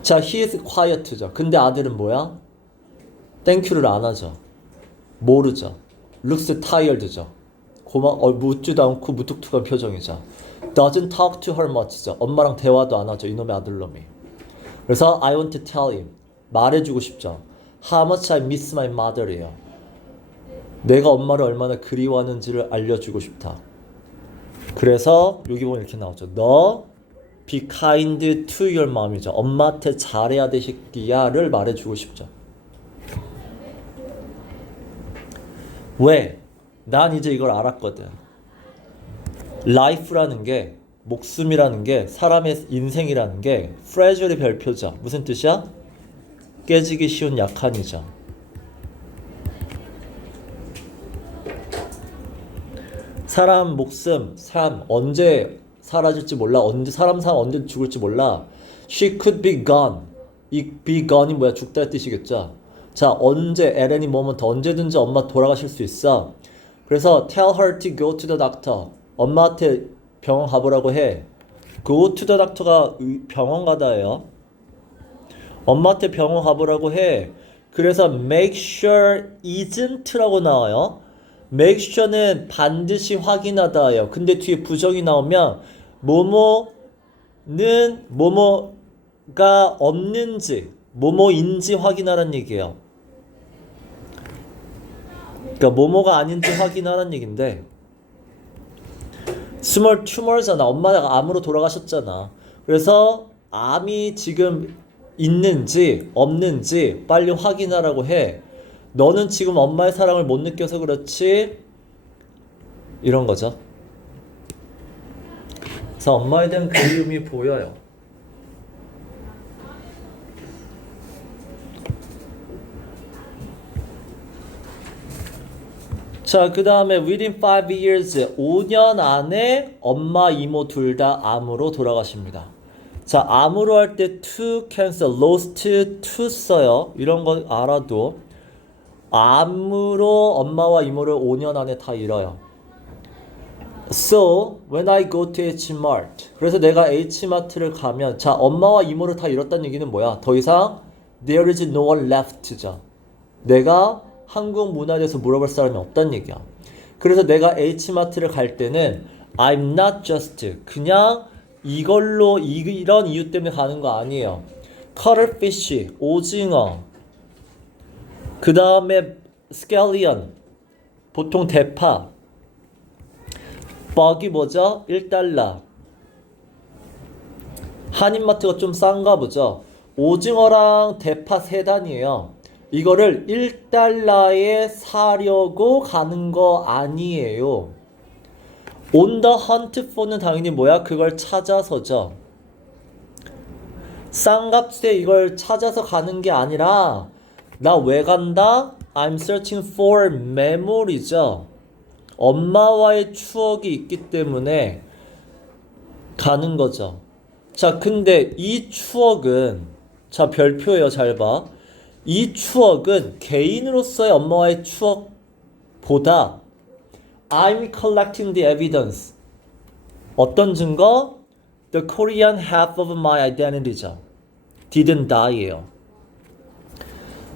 자, he is quiet죠. 근데 아들은 뭐야? 땡큐를 안 하죠. 모르죠. looks tired죠. 묻지도 않고 무뚝뚝한 표정이죠. doesn't talk to her much죠. 엄마랑 대화도 안 하죠. 이놈의 아들놈이. 그래서 I want to tell him. 말해주고 싶죠. How much I miss my mother이에요. 내가 엄마를 얼마나 그리워하는지를 알려주고 싶다. 그래서 여기 보면 이렇게 나오죠. 너 be kind to your mom이죠. 엄마한테 잘해야 돼 새끼야를 말해주고 싶죠. 왜? 난 이제 이걸 알았거든. life라는 게 목숨이라는 게 사람의 인생이라는 게 fragile의 별표죠. 무슨 뜻이야? 깨지기 쉬운 약한이죠. 사람 목숨, 사람 언제 사라질지 몰라. 사람 언제 죽을지 몰라. She could be gone. 이 be gone이 뭐야? 죽다의 뜻이겠죠. 자, 언제 at any moment 언제든지 엄마 돌아가실 수 있어. 그래서 tell her to go to the doctor. 엄마한테 병원 가보라고 해. go to the doctor가 병원 가다예요. 엄마한테 병원 가보라고 해. 그래서 make sure isn't라고 나와요. make sure는 반드시 확인하다예요. 근데 뒤에 부정이 나오면 뭐뭐는 뭐뭐가 없는지 뭐뭐인지 확인하라는 얘기예요. 그러니까 뭐뭐가 아닌지 확인하라는 얘기인데 small tumor잖아. 엄마가 암으로 돌아가셨잖아. 그래서 암이 지금 있는지 없는지 빨리 확인하라고 해. 너는 지금 엄마의 사랑을 못 느껴서 그렇지? 이런 거죠. 그래서 엄마에 대한 그리움이 보여요. 자, 그 다음에 within 5 years, 5년 안에 엄마, 이모 둘 다 암으로 돌아가십니다. 자, 암으로 할 때 to cancel, lost to 써요. 이런 거 알아도 암으로 엄마와 이모를 5년 안에 다 잃어요. So, when I go to Hmart, 그래서 내가 H마트를 가면 자, 엄마와 이모를 다 잃었다는 얘기는 뭐야? 더 이상 there is no one left죠. 내가 한국 문화에 대해서 물어볼 사람이 없다는 얘기야. 그래서 내가 H마트를 갈 때는 I'm not just 그냥 이걸로 이런 이유 때문에 가는 거 아니에요. cuttlefish 오징어 그 다음에 scallion 보통 대파 bug이 뭐죠? 1달러 한인마트가 좀 싼가 보죠. 오징어랑 대파 3단이에요. 이거를 1달러에 사려고 가는 거 아니에요. On the hunt for는 당연히 뭐야? 그걸 찾아서죠. 싼 값에 이걸 찾아서 가는 게 아니라 나 왜 간다? I'm searching for memory죠. 엄마와의 추억이 있기 때문에 가는 거죠. 자, 근데 이 추억은 자, 별표예요. 잘 봐. 이 추억은 개인으로서의 엄마와의 추억보다 I'm collecting the evidence. 어떤 증거? The Korean half of my identity죠. didn't die예요.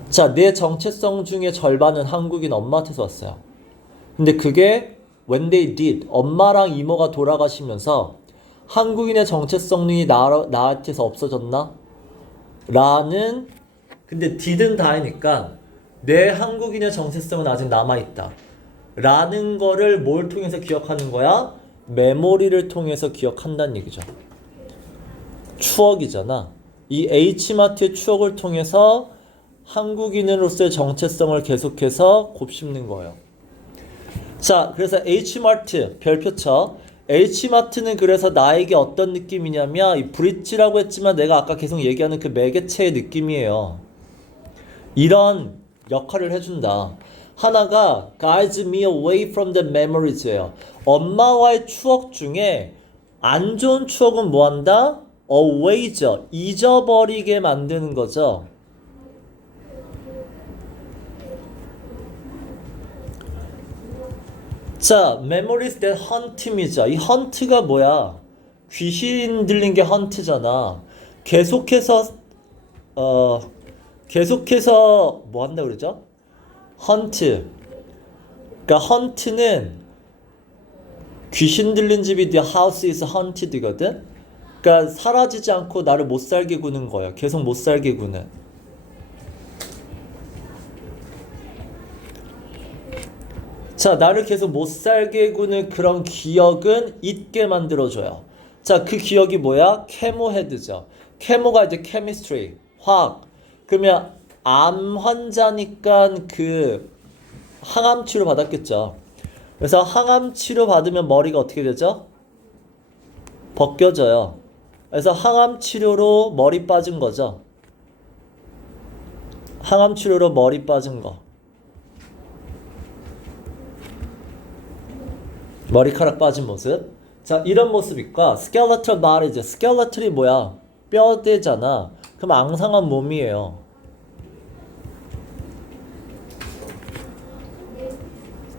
자, 내 정체성 중에 절반은 한국인 엄마한테서 왔어요. 근데 그게 when they did, 엄마랑 이모가 돌아가시면서 한국인의 정체성이 나한테서 없어졌나? 라는 근데 didn't die니까 내 한국인의 정체성은 아직 남아있다. 라는 거를 뭘 통해서 기억하는 거야? 메모리를 통해서 기억한다는 얘기죠. 추억이잖아. 이 H마트의 추억을 통해서 한국인으로서의 정체성을 계속해서 곱씹는 거예요. 자, 그래서 H마트 별표 쳐. H마트는 그래서 나에게 어떤 느낌이냐면 이 브릿지라고 했지만 내가 아까 계속 얘기하는 그 매개체의 느낌이에요. 이런 역할을 해준다. 하나가 guides me away from the memories예요. 엄마와의 추억 중에 안 좋은 추억은 뭐한다? away죠. 잊어버리게 만드는 거죠. 자, memories that haunt me죠. 이 hunt가 뭐야? 귀신 들린 게 hunt잖아. 계속해서 뭐 한다 그러죠? hunt. 그러니까 hunt는 귀신 들린 집이 the house is haunted거든. 그러니까 사라지지 않고 나를 못 살게 구는 거예요. 계속 못 살게 구는. 자, 나를 계속 못 살게 구는 그런 기억은 잊게 만들어줘요. 자, 그 기억이 뭐야? 케모헤드죠. 케모가 이제 chemistry, 화학. 그러면 암 환자니까 그 항암 치료 받았겠죠. 그래서 항암 치료 받으면 머리가 어떻게 되죠? 벗겨져요. 그래서 항암 치료로 머리 빠진 거죠. 항암 치료로 머리 빠진 거. 머리카락 빠진 모습. 자, 이런 모습일까? skeletal body죠. skeletal이 뭐야? 뼈대잖아. 그럼 앙상한 몸이에요.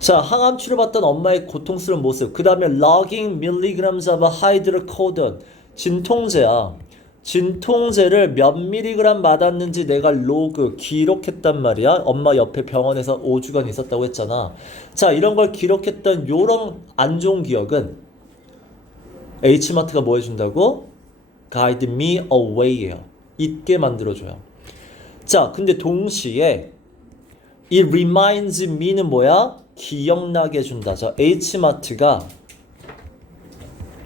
자, 항암 치료받던 엄마의 고통스러운 모습. 그 다음에 logging milligrams of hydrocodone. 진통제야. 진통제를 몇 밀리그램 맞았는지 내가 로그 기록했단 말이야. 엄마 옆에 병원에서 5주간 있었다고 했잖아. 자, 이런 걸 기록했던 요런 안 좋은 기억은 H마트가 뭐 해준다고? Guide me away예요. 잊게 만들어줘요. 자, 근데 동시에 It reminds me는 뭐야? 기억나게 해준다. 자, H마트가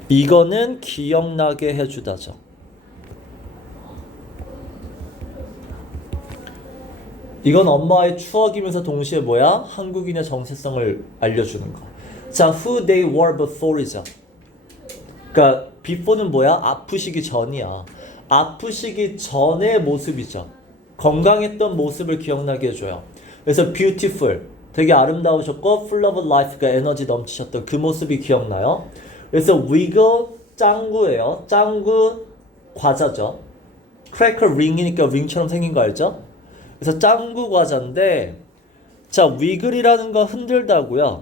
이거는 기억나게 해주다죠. 이건 엄마의 추억이면서 동시에 뭐야? 한국인의 정체성을 알려주는 거. 자, who they were before이죠. 그러니까 before는 뭐야? 아프시기 전이야. 아프시기 전의 모습이죠. 건강했던 모습을 기억나게 해줘요. 그래서 beautiful, 되게 아름다우셨고 full of life가 에너지 넘치셨던 그 모습이 기억나요. 그래서 wiggle, 짱구예요. 짱구 과자죠. cracker ring이니까 ring처럼 생긴 거 알죠? 그래서 짱구 과자인데, 자, 위글이라는 건 흔들다고요.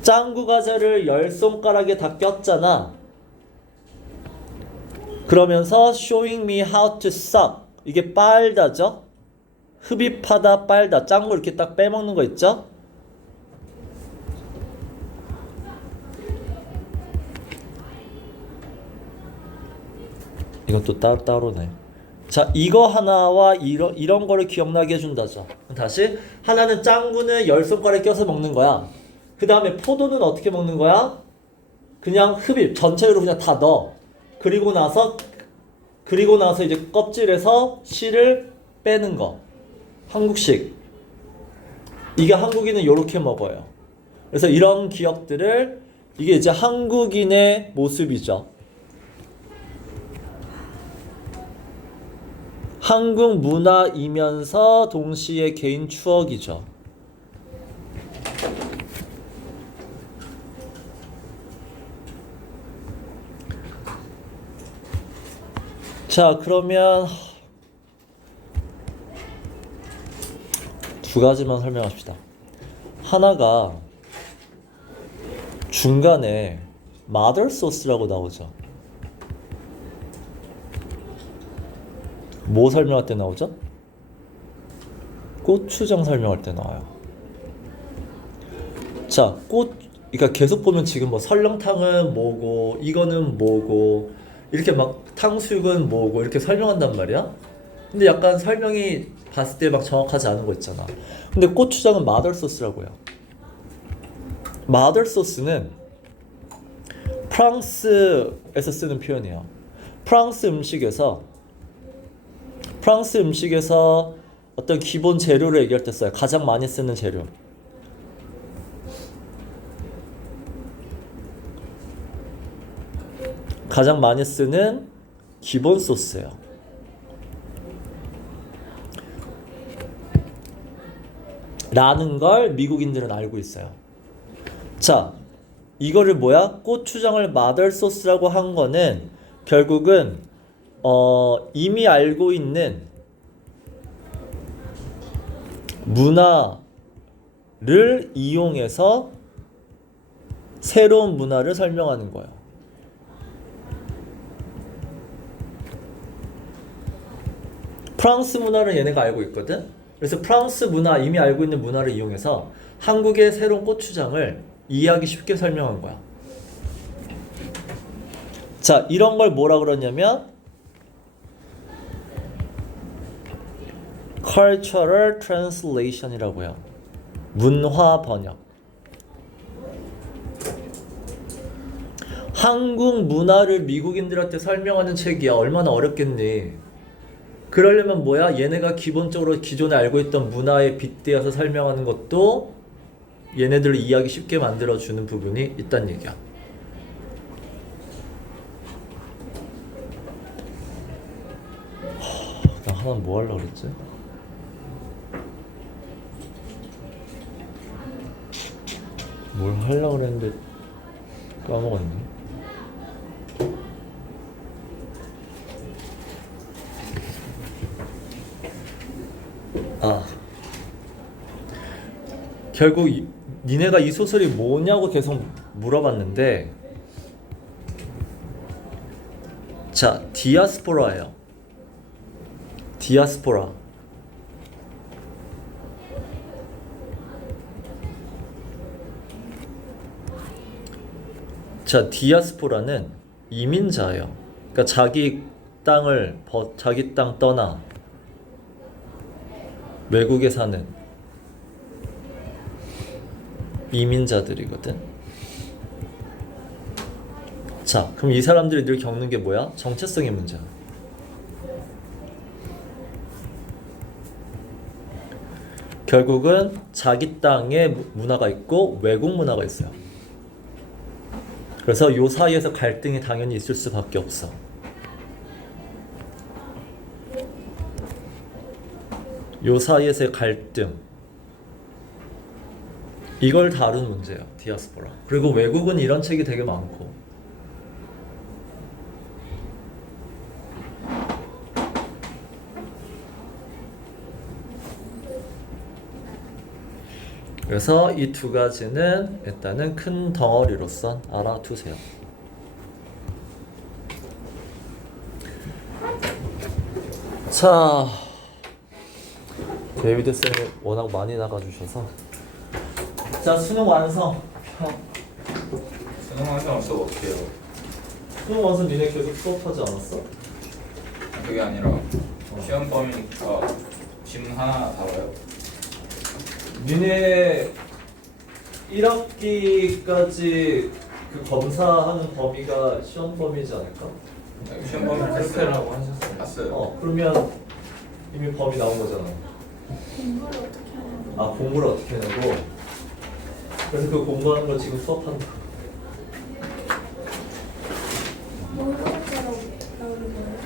짱구 과자를 10손가락에 다 꼈잖아. 그러면서 showing me how to suck, 이게 빨다죠? 흡입하다, 빨다. 짱구 이렇게 딱 빼먹는 거 있죠? 이건 또 따로네. 자, 이거 하나와 이런 거를 기억나게 해준다죠. 다시, 하나는 짱구는 10손가락에 껴서 먹는 거야. 그 다음에 포도는 어떻게 먹는 거야? 그냥 흡입, 전체로 그냥 다 넣어. 그리고 나서 이제 껍질에서 씨를 빼는 거. 한국식. 이게 한국인은 요렇게 먹어요. 그래서 이런 기억들을, 이게 이제 한국인의 모습이죠. 한국 문화이면서 동시에 개인 추억이죠. 자, 그러면 두 가지만 설명합시다. 하나가 중간에 mother sauce라고 나오죠. 뭐 설명할 때 나오죠? 고추장 설명할 때 나와요. 자, 그러니까 계속 보면 지금 뭐 설렁탕은 뭐고, 이거는 뭐고, 이렇게 막 탕수육은 뭐고, 이렇게 설명한단 말이야? 근데 약간 설명이 봤을 때 막 정확하지 않은 거 있잖아. 근데 고추장은 마더 소스라고요. 마더 소스는 프랑스에서 쓰는 표현이에요. 프랑스 음식에서 어떤 기본 재료를 얘기할 때 써요. 가장 많이 쓰는 재료. 가장 많이 쓰는 기본 소스예요. 라는 걸 미국인들은 알고 있어요. 자, 이거를 뭐야? 고추장을 마더 소스라고 한 거는 결국은 이미 알고 있는 문화를 이용해서 새로운 문화를 설명하는 거예요. 프랑스 문화를 얘네가 알고 있거든? 그래서 프랑스 문화, 이미 알고 있는 문화를 이용해서 한국의 새로운 고추장을 이해하기 쉽게 설명한 거야. 자, 이런 걸 뭐라 그러냐면 cultural translation이라고 해요. 문화 번역. 한국 문화를 미국인들한테 설명하는 책이야. 얼마나 어렵겠니? 그러려면 뭐야? 얘네가 기본적으로 기존에 알고 있던 문화에 빗대어서 설명하는 것도 얘네들을 이해하기 쉽게 만들어주는 부분이 있다는 얘기야. 나 하나 뭐 하려고 그랬지? 뭘 하려고 그랬는데 까먹었네. 결국 니네가 이 소설이 뭐냐고 계속 물어봤는데, 자, 디아스포라예요. 디아스포라. 자, 디아스포라는 이민자예요. 그러니까 자기 땅 떠나 외국에 사는 이민자들이거든. 자, 그럼 이 사람들이 늘 겪는 게 뭐야? 정체성의 문제야. 결국은 자기 땅에 문화가 있고 외국 문화가 있어요. 그래서 요 사이에서 갈등이 당연히 있을 수밖에 없어. 요 사이에서의 갈등, 이걸 다룬 문제예요. 디아스포라. 그리고 외국은 이런 책이 되게 많고, 그래서 이 두 가지는 일단은 큰 덩어리로선 알아두세요. 자, 데이비드 쌤이 워낙 많이 나가주셔서, 자, 수능 완성. 수능 완성 수업 어떻게 해요? 수능 완성 니네 계속 수업하지 않았어? 그게 아니라 시험 범위니까 질문 하나 다 봐요. 니네 1학기까지 그 검사하는 범위가 시험 범위지 않을까? 시험 범위 테스트라고 하셨어요. 봤어요. 그러면 이미 범위 나온 거잖아. 공부를 어떻게 하냐고. 아, 공부를 어떻게 하냐고? 그래서 그 공부하는 걸 지금 수업한다. 모의고사로 나오는 거예요?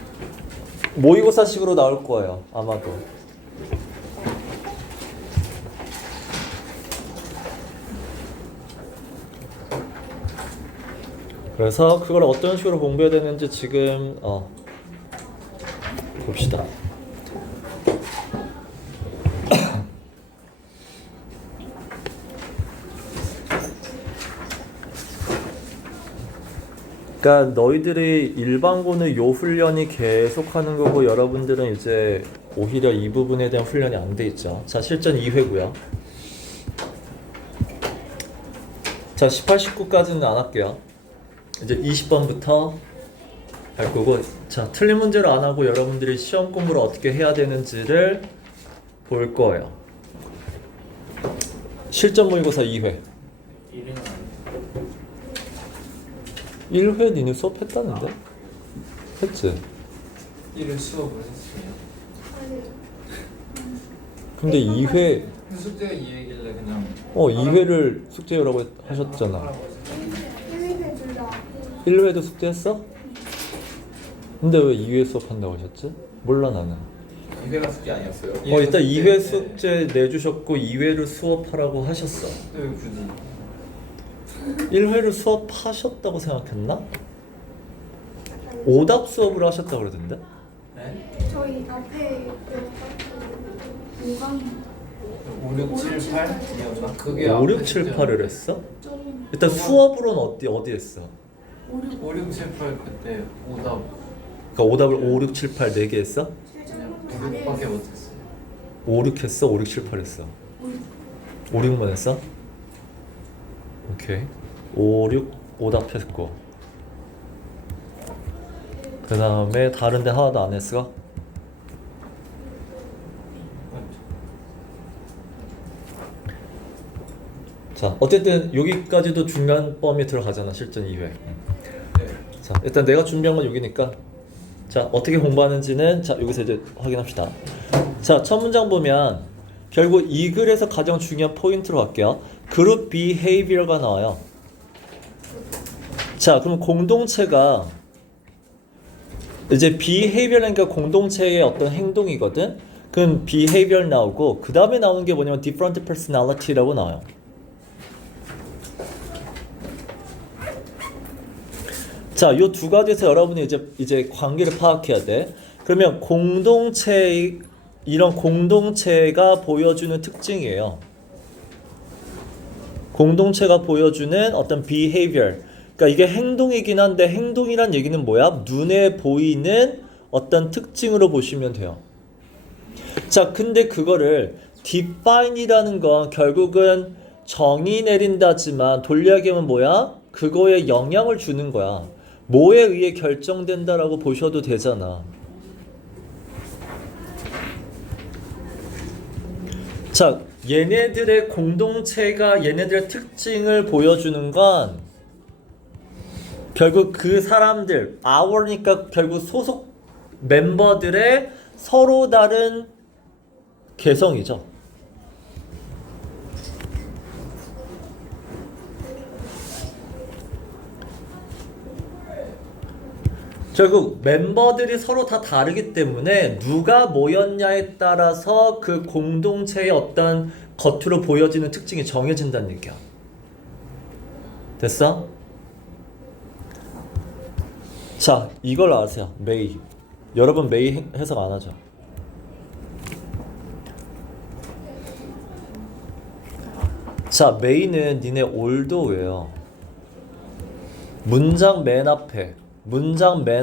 모의고사식으로 나올 거예요, 아마도. 그래서 그걸 어떤 식으로 공부해야 되는지 지금 봅시다. 그러니까 너희들이 일반고는 요 훈련이 계속하는 거고, 여러분들은 이제 오히려 이 부분에 대한 훈련이 안 돼 있죠. 자, 실전 2회고요. 자, 18, 19까지는 안 할게요. 이제 20번부터 할 거고, 자, 틀린 문제를 안 하고 여러분들이 시험 공부를 어떻게 해야 되는지를 볼 거예요. 실전 모의고사 2회. 1위는 1회 니네 수업했다는데? 했지? 일을 수업을 했어요. 아니, 근데 2회 숙제가 이 얘기길래 그냥 2회를 숙제라고 하셨잖아. 1회 둘 다. 1회도 숙제했어? 근데 왜 2회 수업한다고 하셨지? 몰라 나는. 2회가 숙제 아니었어요? 일단 2회 숙제 내주셨고 2회를 수업하라고 하셨어. 왜 굳이? 1회를 수업하셨다고 생각했나? 오답 수업을 하셨다고 그러던데? 네? 저희 앞에 5강 5, 6, 7, 8이었나? 그게 5, 6, 7, 8을 했어? 좀 일단 수업으로는 어디 했어? 5, 6, 7, 8 그때 오답 그러니까 오답을 5, 6, 7, 8 4개 했어? 실전 9밖에 못했어요. 5, 6 했어? 5, 6, 7, 8 했어? 5, 6만 했어? 오케이. 5, 6 오답했고, 그 다음에 다른 데 하나도 안 했어? 자, 어쨌든 여기까지도 중간 범위 들어가잖아, 실전 2회. 네. 자, 일단 내가 준비한 건 여기니까, 자, 어떻게 공부하는지는 자, 여기서 이제 확인합시다. 자, 첫 문장 보면 결국 이 글에서 가장 중요한 포인트로 갈게요. 그룹 behavior가 나와요. 자, 그럼 공동체가 이제 behavior이니까 공동체의 어떤 행동이거든. 그럼 behavior 나오고, 그 다음에 나오는 게 뭐냐면 different personality라고 나와요. 자, 요 두 가지에서 여러분이 이제 관계를 파악해야 돼. 그러면 이런 공동체가 보여주는 특징이에요. 공동체가 보여주는 어떤 behavior. 그러니까 이게 행동이긴 한데 행동이란 얘기는 뭐야? 눈에 보이는 어떤 특징으로 보시면 돼요. 자, 근데 그거를 define이라는 건 결국은 정의 내린다지만 돌려 얘기하면 뭐야? 그거에 영향을 주는 거야. 뭐에 의해 결정된다라고 보셔도 되잖아. 자, 얘네들의 공동체가 얘네들의 특징을 보여주는 건 결국 그 사람들, our니까 결국 소속 멤버들의 서로 다른 개성이죠. 결국 멤버들이 서로 다 다르기 때문에 누가 모였냐에 따라서 그 공동체의 어떤 겉으로 보여지는 특징이 정해진다는 얘기야. 됐어? 자, 이걸 아세요. 메이. 여러분 메이 해석 안 하죠? 자, 메이는 니네 올도예요. 문장 맨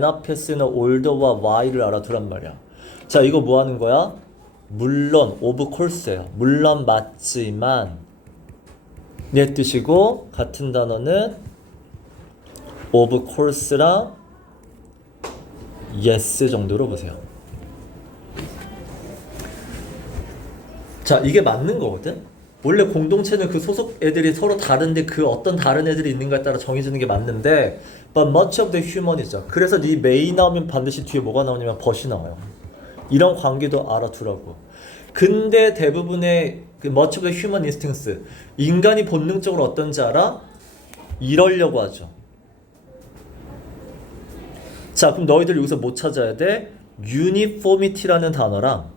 앞에 쓰는 올더와 y를 알아두란 말이야. 자, 이거 뭐 하는 거야? 물론 of course예요. 물론 맞지만 내 뜻이고 같은 단어는 of course랑 yes 정도로 보세요. 자, 이게 맞는 거거든? 원래 공동체는 그 소속 애들이 서로 다른데 그 어떤 다른 애들이 있는가에 따라 정해지는 게 맞는데 but much of the human이죠. 그래서 네 메이 나오면 반드시 뒤에 뭐가 나오냐면 벗이 나와요. 이런 관계도 알아두라고. 근데 대부분의 그 much of the human instincts, 인간이 본능적으로 어떤지 알아? 이러려고 하죠. 자, 그럼 너희들 여기서 뭐 찾아야 돼? uniformity라는 단어랑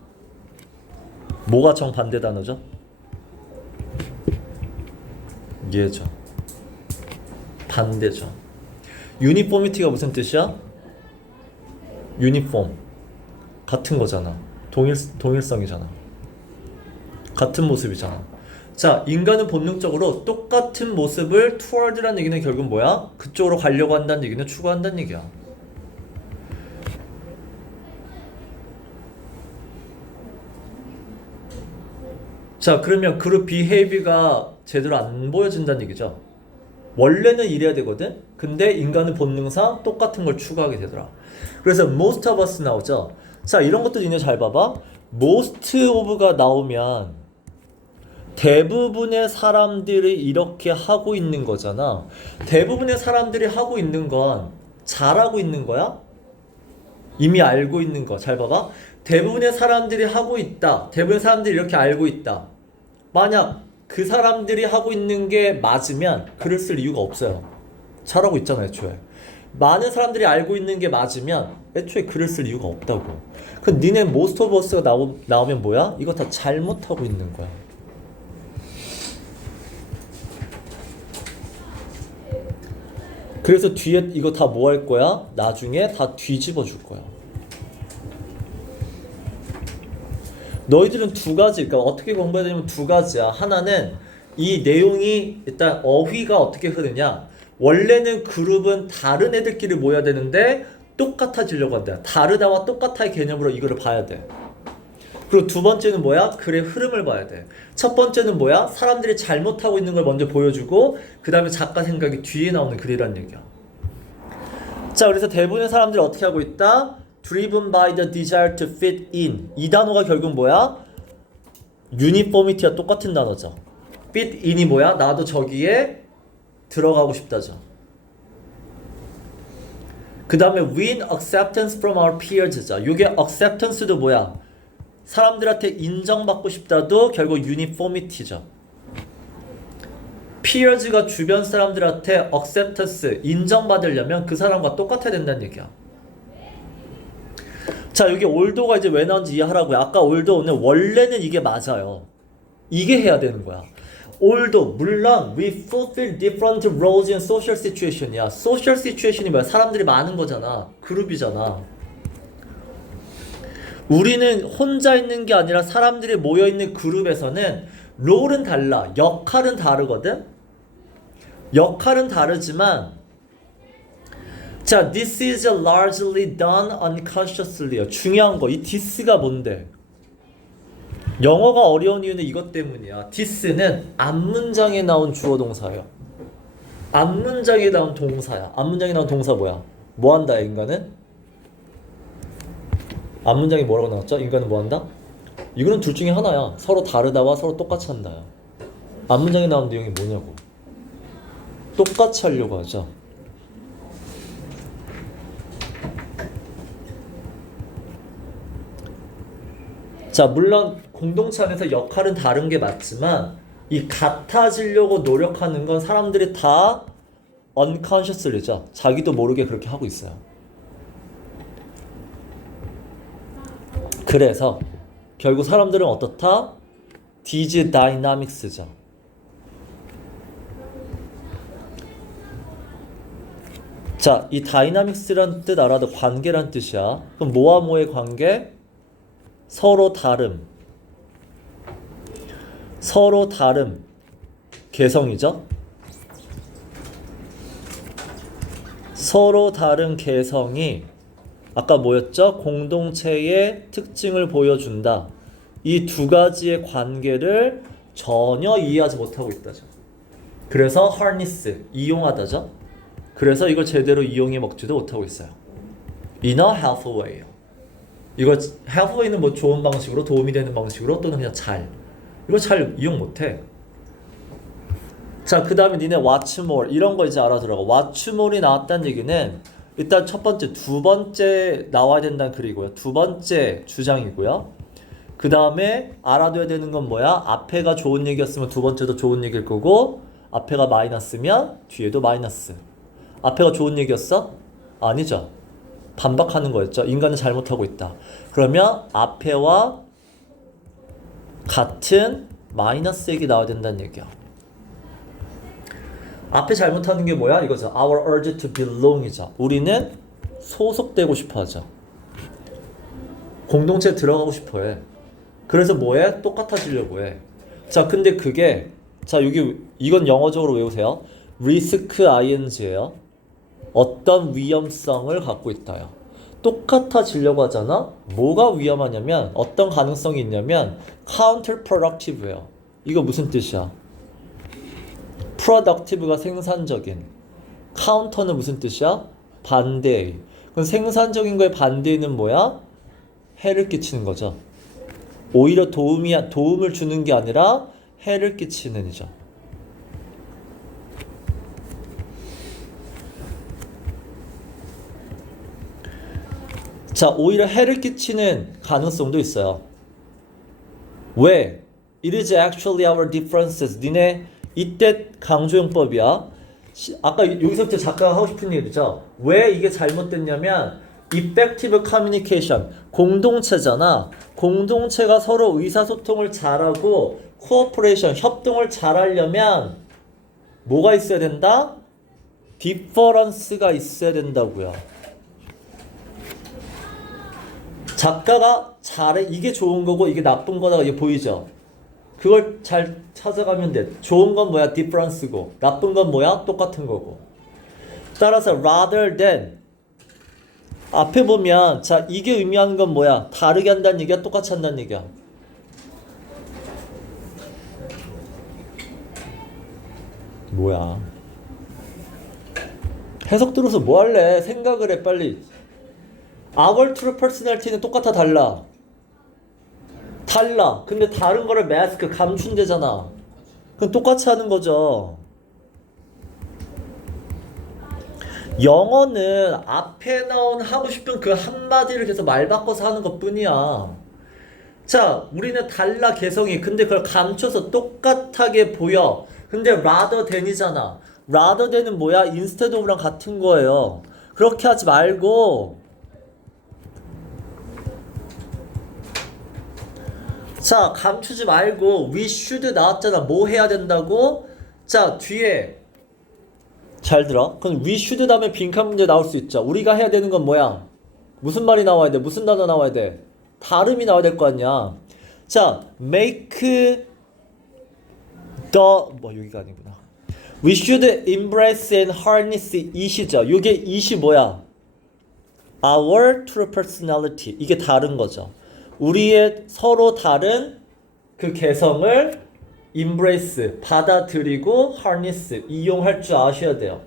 뭐가 정반대 단어죠? 얘죠. 반대죠. uniformity가 무슨 뜻이야? uniform. 같은 거잖아. 동일성이잖아. 같은 모습이잖아. 자, 인간은 본능적으로 똑같은 모습을 toward라는 얘기는 결국 뭐야? 그쪽으로 가려고 한다는 얘기는 추구한다는 얘기야. 자, 그러면 그룹 behavior가 제대로 안 보여진다는 얘기죠. 원래는 이래야 되거든? 근데 인간은 본능상 똑같은 걸 추구하게 되더라. 그래서 most of us 나오죠. 자, 이런 것도 니네 잘 봐봐. most of가 나오면 대부분의 사람들이 이렇게 하고 있는 거잖아. 대부분의 사람들이 하고 있는 건 잘하고 있는 거야? 이미 알고 있는 거. 잘 봐봐. 대부분의 사람들이 하고 있다. 대부분의 사람들이 이렇게 알고 있다. 만약 그 사람들이 하고 있는 게 맞으면 글을 쓸 이유가 없어요. 잘하고 있잖아요, 애초에. 많은 사람들이 알고 있는 게 맞으면 애초에 글을 쓸 이유가 없다고. 그럼 니네 most of us가 나오면 뭐야? 이거 다 잘못하고 있는 거야. 그래서 뒤에 이거 다 뭐 할 거야? 나중에 다 뒤집어 줄 거야. 너희들은 두 가지, 그러니까 어떻게 공부해야 되냐면 두 가지야. 하나는 이 내용이 일단 어휘가 어떻게 흐르냐. 원래는 그룹은 다른 애들끼리 모여야 되는데 똑같아지려고 한다. 다르다와 똑같아의 개념으로 이거를 봐야 돼. 그리고 두 번째는 뭐야? 글의 흐름을 봐야 돼. 첫 번째는 뭐야? 사람들이 잘못하고 있는 걸 먼저 보여주고 그 다음에 작가 생각이 뒤에 나오는 글이란 얘기야. 자, 그래서 대부분의 사람들이 어떻게 하고 있다? driven by the desire to fit in. 이 단어가 결국 뭐야? uniformity와 똑같은 단어죠. fit in이 뭐야? 나도 저기에 들어가고 싶다죠. 그 다음에 win acceptance from our peers죠. 이게 acceptance도 뭐야? 사람들한테 인정받고 싶다도 결국 uniformity죠. peers가 주변 사람들한테 acceptance, 인정받으려면 그 사람과 똑같아야 된다는 얘기야. 자, 여기 올도가 이제 왜 나온지 이해하라고요. 아까 올도는 원래는 이게 맞아요. 이게 해야 되는 거야. 올도 물론 we fulfill different roles in social situation이야. social situation이 뭐야? 사람들이 많은 거잖아. 그룹이잖아. 우리는 혼자 있는 게 아니라 사람들이 모여있는 그룹에서는 롤은 달라. 역할은 다르거든? 역할은 다르지만 자, this is largely done unconsciously요. 중요한 거, 이 this가 뭔데? 영어가 어려운 이유는 이것 때문이야. this는 앞문장에 나온 주어 동사예요. 앞문장에 나온 동사야. 앞문장에 나온 동사 뭐야? 뭐 한다, 인간은? 앞문장에 뭐라고 나왔죠? 인간은 뭐 한다? 이거는 둘 중에 하나야. 서로 다르다와 서로 똑같이 한다야. 앞문장에 나온 내용이 뭐냐고. 똑같이 하려고 하죠. 자, 물론 공동체 안에서 역할은 다른 게 맞지만 이 같아지려고 노력하는 건 사람들이 다 unconsciously죠. 자기도 모르게 그렇게 하고 있어요. 그래서 결국 사람들은 어떻다? These dynamics죠. 자, 이 dynamics란 뜻 알아도 관계란 뜻이야. 그럼 뭐와 뭐의 관계? 서로 다름. 서로 다름. 개성이죠. 서로 다른 개성이 아까 뭐였죠? 공동체의 특징을 보여준다. 이 두 가지의 관계를 전혀 이해하지 못하고 있다죠. 그래서 harness, 이용하다죠. 그래서 이걸 제대로 이용해 먹지도 못하고 있어요. in a helpful way. 이거 helpful way는 뭐 좋은 방식으로, 도움이 되는 방식으로, 또는 그냥 잘. 이거 잘 이용 못해. 자, 그 다음에 니네 watch more 이런 거 이제 알아들어가. watch more이 나왔다는 얘기는 일단 첫 번째, 두 번째 나와야 된다는 글이고요. 두 번째 주장이고요. 그 다음에 알아둬야 되는 건 뭐야? 앞에가 좋은 얘기였으면 두 번째도 좋은 얘기일 거고, 앞에가 마이너스면 뒤에도 마이너스. 앞에가 좋은 얘기였어? 아니죠. 반박하는 거였죠. 인간은 잘못하고 있다. 그러면 앞에와 같은 마이너스 얘기 나와야 된다는 얘기야. 앞에 잘못하는 게 뭐야? 이거죠. Our urge to belong이죠. 우리는 소속되고 싶어 하죠. 공동체에 들어가고 싶어 해. 그래서 뭐해? 똑같아지려고 해. 자, 근데 그게, 자, 여기, 이건 영어적으로 외우세요. risk ing예요. 어떤 위험성을 갖고 있다요. 똑같아지려고 하잖아? 뭐가 위험하냐면, 어떤 가능성이 있냐면, counterproductive예요. 이거 무슨 뜻이야? productive가 생산적인, counter는 무슨 뜻이야? 반대. 그럼 생산적인 거에 반대는 뭐야? 해를 끼치는 거죠. 오히려 도움을 주는 게 아니라 해를 끼치는 이죠. 자, 오히려 해를 끼치는 가능성도 있어요. 왜? It is actually our differences. 니네 이때 강조용법이야. 아까 여기서부터 작가가 하고 싶은 얘기죠. 왜 이게 잘못됐냐면 effective communication, 공동체잖아. 공동체가 서로 의사소통을 잘하고 cooperation, 협동을 잘하려면 뭐가 있어야 된다? difference가 있어야 된다고요. 작가가 잘해, 이게 좋은 거고 이게 나쁜 거다, 이게 보이죠? 그걸 잘 찾아가면 돼. 좋은 건 뭐야? difference고, 나쁜 건 뭐야? 똑같은 거고. 따라서 rather than, 앞에 보면 자, 이게 의미하는 건 뭐야? 다르게 한다는 얘기야? 똑같이 한다는 얘기야? 뭐야? 해석 들어서 뭐 할래? 생각을 해 빨리. Our true personality는 똑같아, 달라? 달라. 근데 다른 거를 마스크, 감춘대잖아. 그럼 똑같이 하는 거죠. 영어는 앞에 나온 하고 싶은 그 한마디를 계속 말 바꿔서 하는 것 뿐이야. 자, 우리는 달라, 개성이. 근데 그걸 감춰서 똑같하게 보여. 근데 rather than이잖아. rather than은 뭐야? instead of랑 같은 거예요. 그렇게 하지 말고, 자, 감추지 말고 we should 나왔잖아. 뭐 해야 된다고? 자, 뒤에 잘 들어. 그럼 we should 다음에 빈칸 문제 나올 수 있죠. 우리가 해야 되는 건 뭐야? 무슨 말이 나와야 돼? 무슨 단어 나와야 돼? 다름이 나와야 될 거 아니야. 자, make the, 뭐 여기가 아니구나. We should embrace and harness it이죠. 이게 it이 뭐야? Our true personality. 이게 다른 거죠. 우리의 서로 다른 그 개성을 embrace, 받아들이고 harness, 이용할 줄 아셔야 돼요.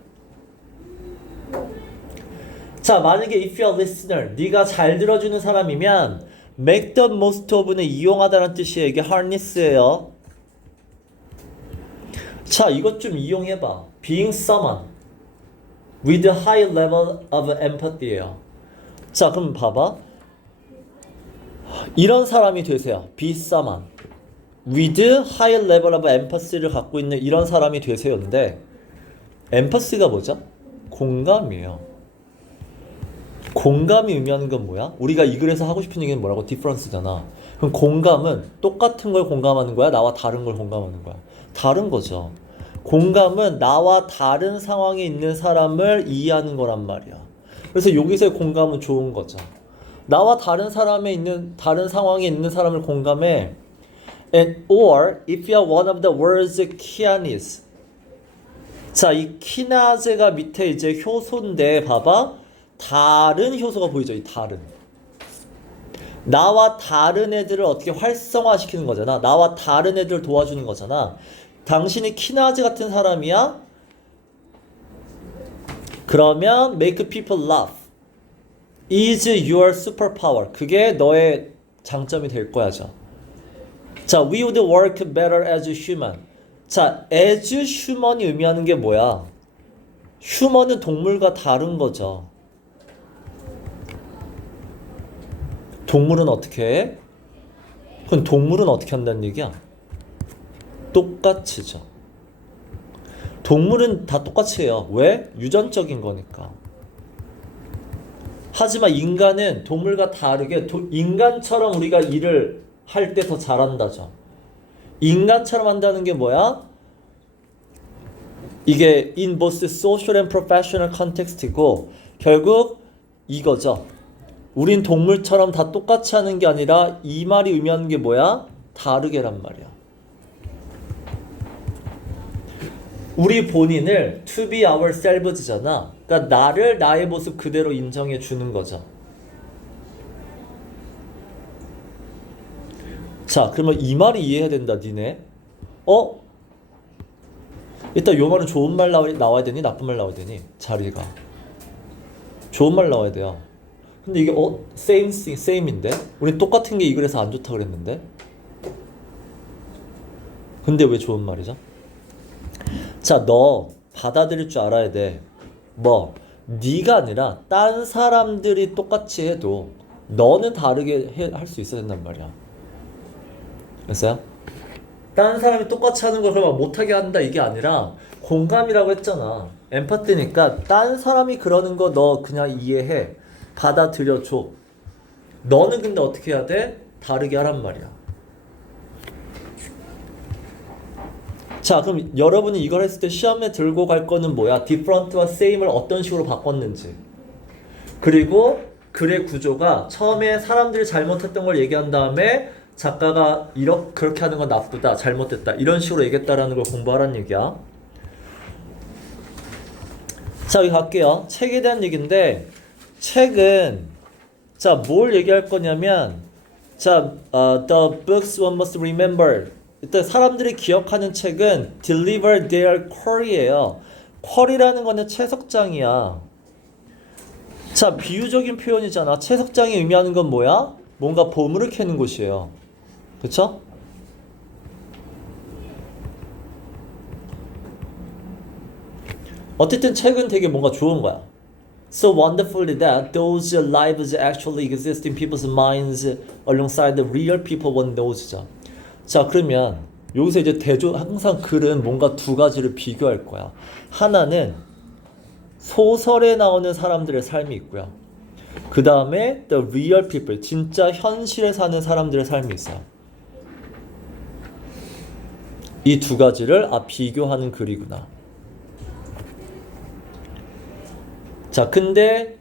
자, 만약에 if you're a listener, 네가 잘 들어주는 사람이면 make the most of는 이용하다는 뜻이에요. 이게 harness예요. 자, 이것 좀 이용해봐. Being someone with a high level of empathy예요. 자, 그럼 봐봐. 이런 사람이 되세요. Be someone with high level of empathy를 갖고 있는 이런 사람이 되세요인데 empathy가 뭐죠? 공감이에요. 공감이 의미하는 건 뭐야? 우리가 이 글에서 하고 싶은 얘기는 뭐라고? difference잖아. 그럼 공감은 똑같은 걸 공감하는 거야? 나와 다른 걸 공감하는 거야? 다른 거죠. 공감은 나와 다른 상황에 있는 사람을 이해하는 거란 말이야. 그래서 여기서의 공감은 좋은 거죠. 나와 다른 사람에 있는 다른 상황에 있는 사람을 공감해. And or if you are one of the world's kianis. 자, 이 키나제가 밑에 이제 효소인데 봐봐. 다른 효소가 보이죠? 이 다른. 나와 다른 애들을 어떻게 활성화시키는 거잖아. 나와 다른 애들을 도와주는 거잖아. 당신이 키나제 같은 사람이야? 그러면 make people laugh is your superpower. 그게 너의 장점이 될 거야죠. 자, we would work better as human. 자, as human이 의미하는 게 뭐야? human은 동물과 다른 거죠. 동물은 어떻게 해? 그럼 동물은 어떻게 한다는 얘기야? 똑같이죠. 동물은 다 똑같이 해요. 왜? 유전적인 거니까. 하지만 인간은 동물과 다르게 인간처럼 우리가 일을 할 때 더 잘한다죠. 인간처럼 한다는 게 뭐야? 이게 in both social and professional context이고 결국 이거죠. 우린 동물처럼 다 똑같이 하는 게 아니라 이 말이 의미하는 게 뭐야? 다르게란 말이야. 우리 본인을 to be ourselves잖아. 그러니까 나를 나의 모습 그대로 인정해 주는 거죠. 자, 그러면 이 말이 이해해야 된다, 니네. 일단 요 말은 좋은 말 나와야 되니 나쁜 말 나와야 되니? 자리가. 좋은 말 나와야 돼요. 근데 이게 same인데? 우린 똑같은 게 이 글에서 안 좋다 그랬는데? 근데 왜 좋은 말이죠? 자, 너 받아들일 줄 알아야 돼. 뭐 네가 아니라 딴 사람들이 똑같이 해도 너는 다르게 할 수 있어야 된단 말이야. 됐어요? 딴 사람이 똑같이 하는 걸 그러면 못하게 한다 이게 아니라 공감이라고 했잖아. 엠파티니까 딴 사람이 그러는 거 너 그냥 이해해. 받아들여줘. 너는 근데 어떻게 해야 돼? 다르게 하란 말이야. 자, 그럼 여러분이 이걸 했을 때 시험에 들고 갈 거는 뭐야? different와 same을 어떤 식으로 바꿨는지. 그리고 글의 구조가 처음에 사람들이 잘못했던 걸 얘기한 다음에 작가가 그렇게 하는 건 나쁘다, 잘못됐다 이런 식으로 얘기했다라는 걸 공부하라는 얘기야. 자, 여기 갈게요. 책에 대한 얘기인데 책은 자, 뭘 얘기할 거냐면 자, the books one must remember. 일단 사람들이 기억하는 책은 deliver their query예요. query라는 거는 채석장이야. 자, 비유적인 표현이잖아. 채석장이 의미하는 건 뭐야? 뭔가 보물을 캐는 곳이에요. 그쵸? 어쨌든 책은 되게 뭔가 좋은 거야. So wonderfully that those lives actually exist in people's minds alongside the real people one knows죠. 자, 그러면 여기서 이제 항상 글은 뭔가 두 가지를 비교할 거야. 하나는 소설에 나오는 사람들의 삶이 있고요. 그 다음에 the real people, 진짜 현실에 사는 사람들의 삶이 있어요. 이 두 가지를 비교하는 글이구나. 자, 근데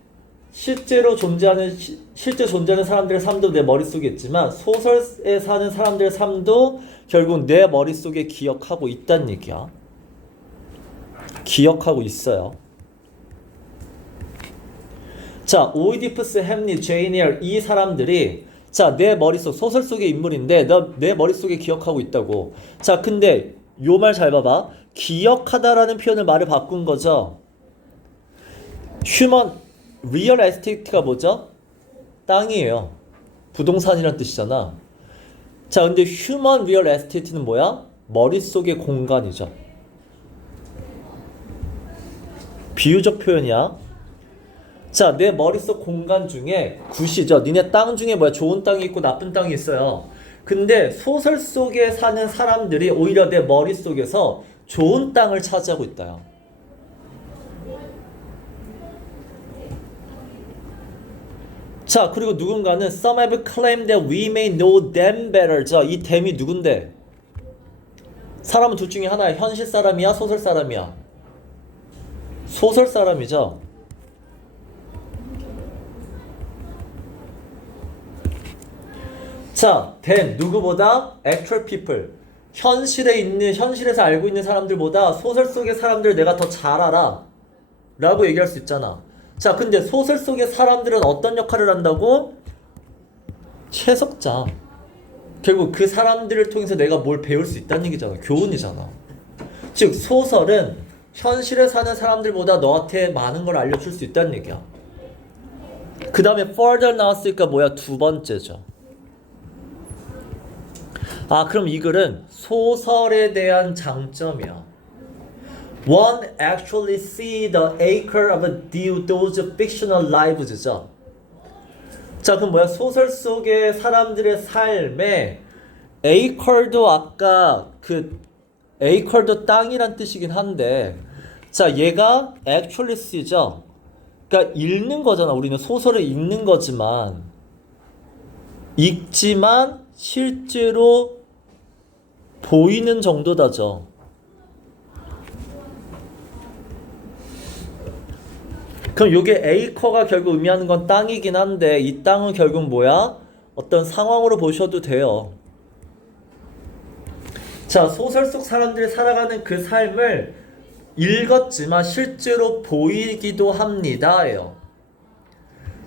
실제 존재하는 사람들의 삶도 내 머릿속에 있지만 소설에 사는 사람들의 삶도 결국 내 머릿속에 기억하고 있다는 얘기야. 기억하고 있어요. 자, 오이디푸스, 햄릿, 제인 에어 이 사람들이 자, 내 머릿속 소설 속의 인물인데 내 머릿속에 기억하고 있다고. 자, 근데 요 말 잘 봐봐. 기억하다라는 표현을 말을 바꾼 거죠. 휴먼 리얼 에스테이트가 뭐죠? 땅이에요. 부동산이란 뜻이잖아. 자, 근데 휴먼 리얼 에스테이트는 뭐야? 머릿속의 공간이죠. 비유적 표현이야. 자, 내 머릿속 공간 중에 굿이죠. 니네 땅 중에 뭐야? 좋은 땅이 있고 나쁜 땅이 있어요. 근데 소설 속에 사는 사람들이 오히려 내 머릿속에서 좋은 땅을 차지하고 있다요. 자, 그리고 누군가는 Some have claimed that we may know them better. 자, 이 them이 누군데? 사람은 둘 중에 하나야. 현실 사람이야? 소설 사람이야? 소설 사람이죠. 자, then 누구보다 actual people. 현실에서 알고 있는 사람들보다 소설 속의 사람들 내가 더 잘 알아. 라고 얘기할 수 있잖아. 자, 근데 소설 속의 사람들은 어떤 역할을 한다고? 채석자. 결국 그 사람들을 통해서 내가 뭘 배울 수 있다는 얘기잖아. 교훈이잖아. 즉, 소설은 현실에 사는 사람들보다 너한테 많은 걸 알려줄 수 있다는 얘기야. 그 다음에 further 나왔으니까 뭐야? 두 번째죠. 아, 그럼 이 글은 소설에 대한 장점이야. One actually see the acre of those fictional lives죠. 자, 그럼 뭐야? 소설 속의 사람들의 삶에 acre도 아까 그 acre도 땅이란 뜻이긴 한데, 자, 얘가 actually see죠. 그러니까 읽는 거잖아. 우리는 소설을 읽는 거지만 읽지만 실제로 보이는 정도다죠. 그럼 요게 acre가 결국 의미하는 건 땅이긴 한데 이 땅은 결국 뭐야? 어떤 상황으로 보셔도 돼요. 자, 소설 속 사람들이 살아가는 그 삶을 읽었지만 실제로 보이기도 합니다예요.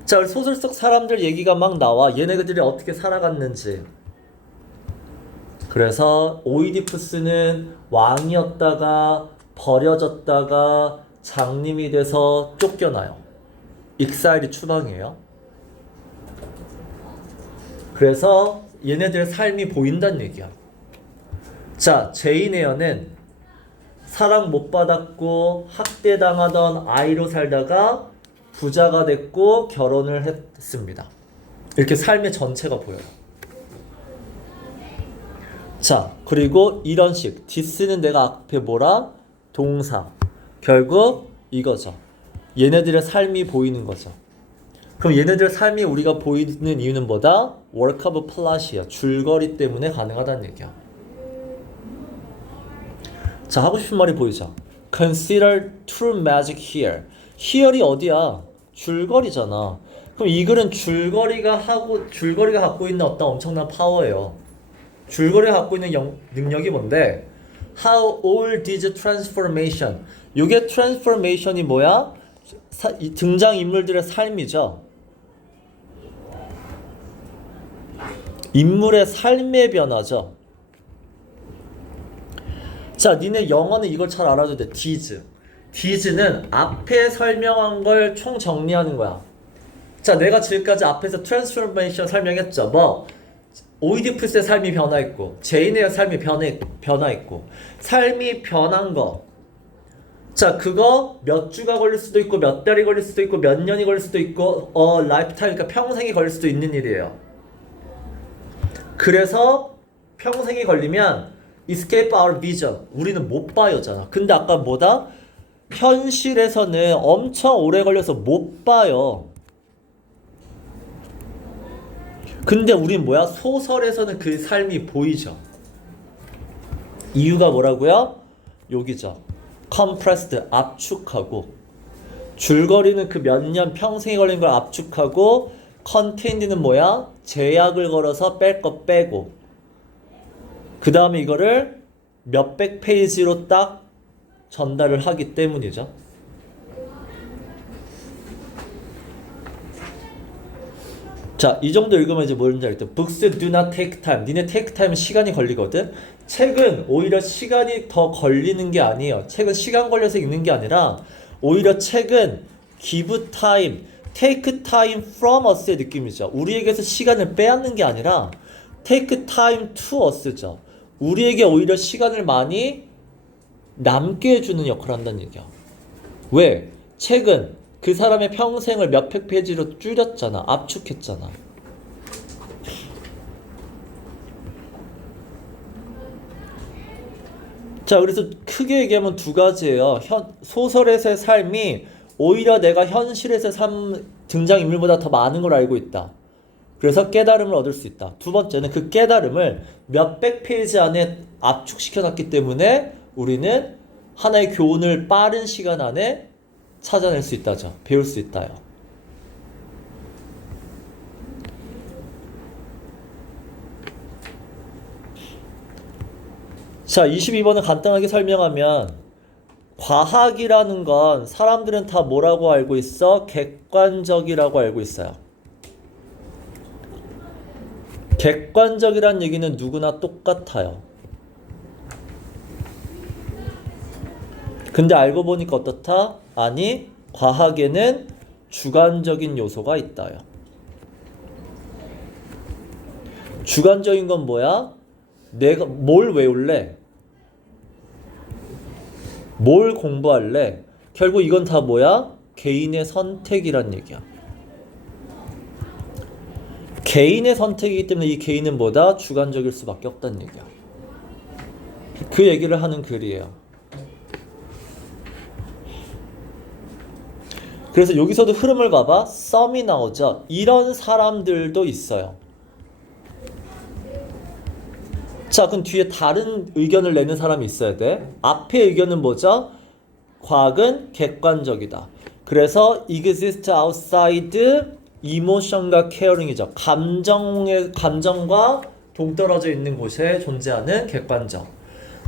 자, 소설 속 사람들 얘기가 막 나와. 얘네들이 어떻게 살아갔는지. 그래서 오이디푸스는 왕이었다가 버려졌다가 장님이 돼서 쫓겨나요. 익사일이 추방이에요. 그래서 얘네들의 삶이 보인다는 얘기야. 자, 제인 에어는 사랑 못 받았고 학대당하던 아이로 살다가 부자가 됐고 결혼을 했습니다. 이렇게 삶의 전체가 보여요. 자, 그리고 이런 식 디스는 내가 앞에 뭐라? 동사. 결국 이거죠. 얘네들의 삶이 보이는 거죠. 그럼 얘네들의 삶이 우리가 보이는 이유는 뭐다? work of plot이야. 줄거리 때문에 가능하다는 얘기야. 자, 하고 싶은 말이 보이죠? Consider true magic here. here이 어디야? 줄거리잖아. 그럼 이 글은 줄거리가 갖고 있는 어떤 엄청난 파워예요. 줄거리가 갖고 있는 능력이 뭔데? How all these transformation. 이게 transformation이 뭐야? 이 등장인물들의 삶이죠. 인물의 삶의 변화죠. 자, 니네 영어는 이걸 잘 알아도 돼. these. these는 앞에 설명한 걸 총 정리하는 거야. 자, 내가 지금까지 앞에서 transformation 설명했죠. 뭐 오이디푸스의 삶이 변화했고 제인의 삶이 변화했고 삶이 변한 거. 자, 그거 몇 주가 걸릴 수도 있고 몇 달이 걸릴 수도 있고 몇 년이 걸릴 수도 있고 라이프타임, 그러니까 평생이 걸릴 수도 있는 일이에요. 그래서 평생이 걸리면 escape our vision. 우리는 못 봐요잖아. 근데 아까 뭐다? 현실에서는 엄청 오래 걸려서 못 봐요. 근데 우린 뭐야? 소설에서는 그 삶이 보이죠. 이유가 뭐라고요? 여기죠. compressed, 압축하고. 줄거리는 그 몇 년 평생이 걸린 걸 압축하고, contained는 뭐야? 제약을 걸어서 뺄 거 빼고. 그 다음에 이거를 몇백 페이지로 딱 전달을 하기 때문이죠. 자, 이 정도 읽으면 이제 뭔지 알겠다. Books do not take time. 니네 take time은 시간이 걸리거든. 책은 오히려 시간이 더 걸리는 게 아니에요. 책은 시간 걸려서 읽는 게 아니라 오히려 책은 give time, take time from us의 느낌이죠. 우리에게서 시간을 빼앗는 게 아니라 take time to us죠. 우리에게 오히려 시간을 많이 남게 해주는 역할을 한다는 얘기야. 왜? 책은 그 사람의 평생을 몇백 페이지로 줄였잖아. 압축했잖아. 자, 그래서 크게 얘기하면 두 가지예요. 소설에서의 삶이 오히려 내가 현실에서의 삶 등장인물보다 더 많은 걸 알고 있다. 그래서 깨달음을 얻을 수 있다. 두 번째는 그 깨달음을 몇백 페이지 안에 압축시켜놨기 때문에 우리는 하나의 교훈을 빠른 시간 안에 찾아낼 수 있다죠. 배울 수 있다요. 자, 22번을 간단하게 설명하면 과학이라는 건 사람들은 다 뭐라고 알고 있어? 객관적이라고 알고 있어요. 객관적이란 얘기는 누구나 똑같아요. 근데 알고 보니까 어떻다? 아니, 과학에는 주관적인 요소가 있다요. 주관적인 건 뭐야? 내가 뭘 외울래? 뭘 공부할래? 결국 이건 다 뭐야? 개인의 선택이란 얘기야. 개인의 선택이기 때문에 이 개인은 뭐다? 주관적일 수밖에 없다는 얘기야. 그 얘기를 하는 글이에요. 그래서 여기서도 흐름을 봐봐. 썸이 나오죠. 이런 사람들도 있어요. 자, 그럼 뒤에 다른 의견을 내는 사람이 있어야 돼. 앞의 의견은 뭐죠? 과학은 객관적이다. 그래서 exist outside emotion과 caring이죠. 감정과 동떨어져 있는 곳에 존재하는 객관적.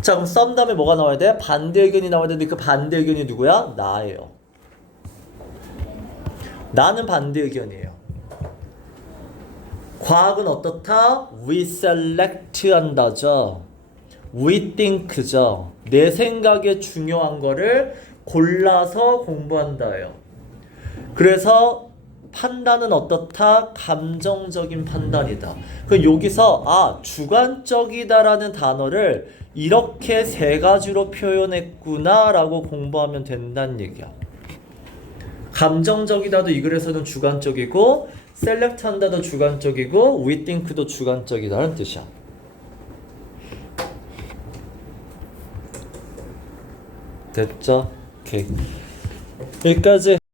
자, 그럼 썸 다음에 뭐가 나와야 돼? 반대 의견이 나와야 되는데 그 반대 의견이 누구야? 나예요. 나는 반대 의견이에요. 과학은 어떻다? We select 한다죠. We think죠. 내 생각에 중요한 거를 골라서 공부한다예요. 그래서 판단은 어떻다? 감정적인 판단이다. 그 여기서 주관적이다라는 단어를 이렇게 세 가지로 표현했구나라고 공부하면 된다는 얘기야. 감정적이다도 이 글에서는 주관적이고 셀렉트 한다도 주관적이고 we think도 주관적이다는 뜻이야. 됐죠? 오케이. 여기까지.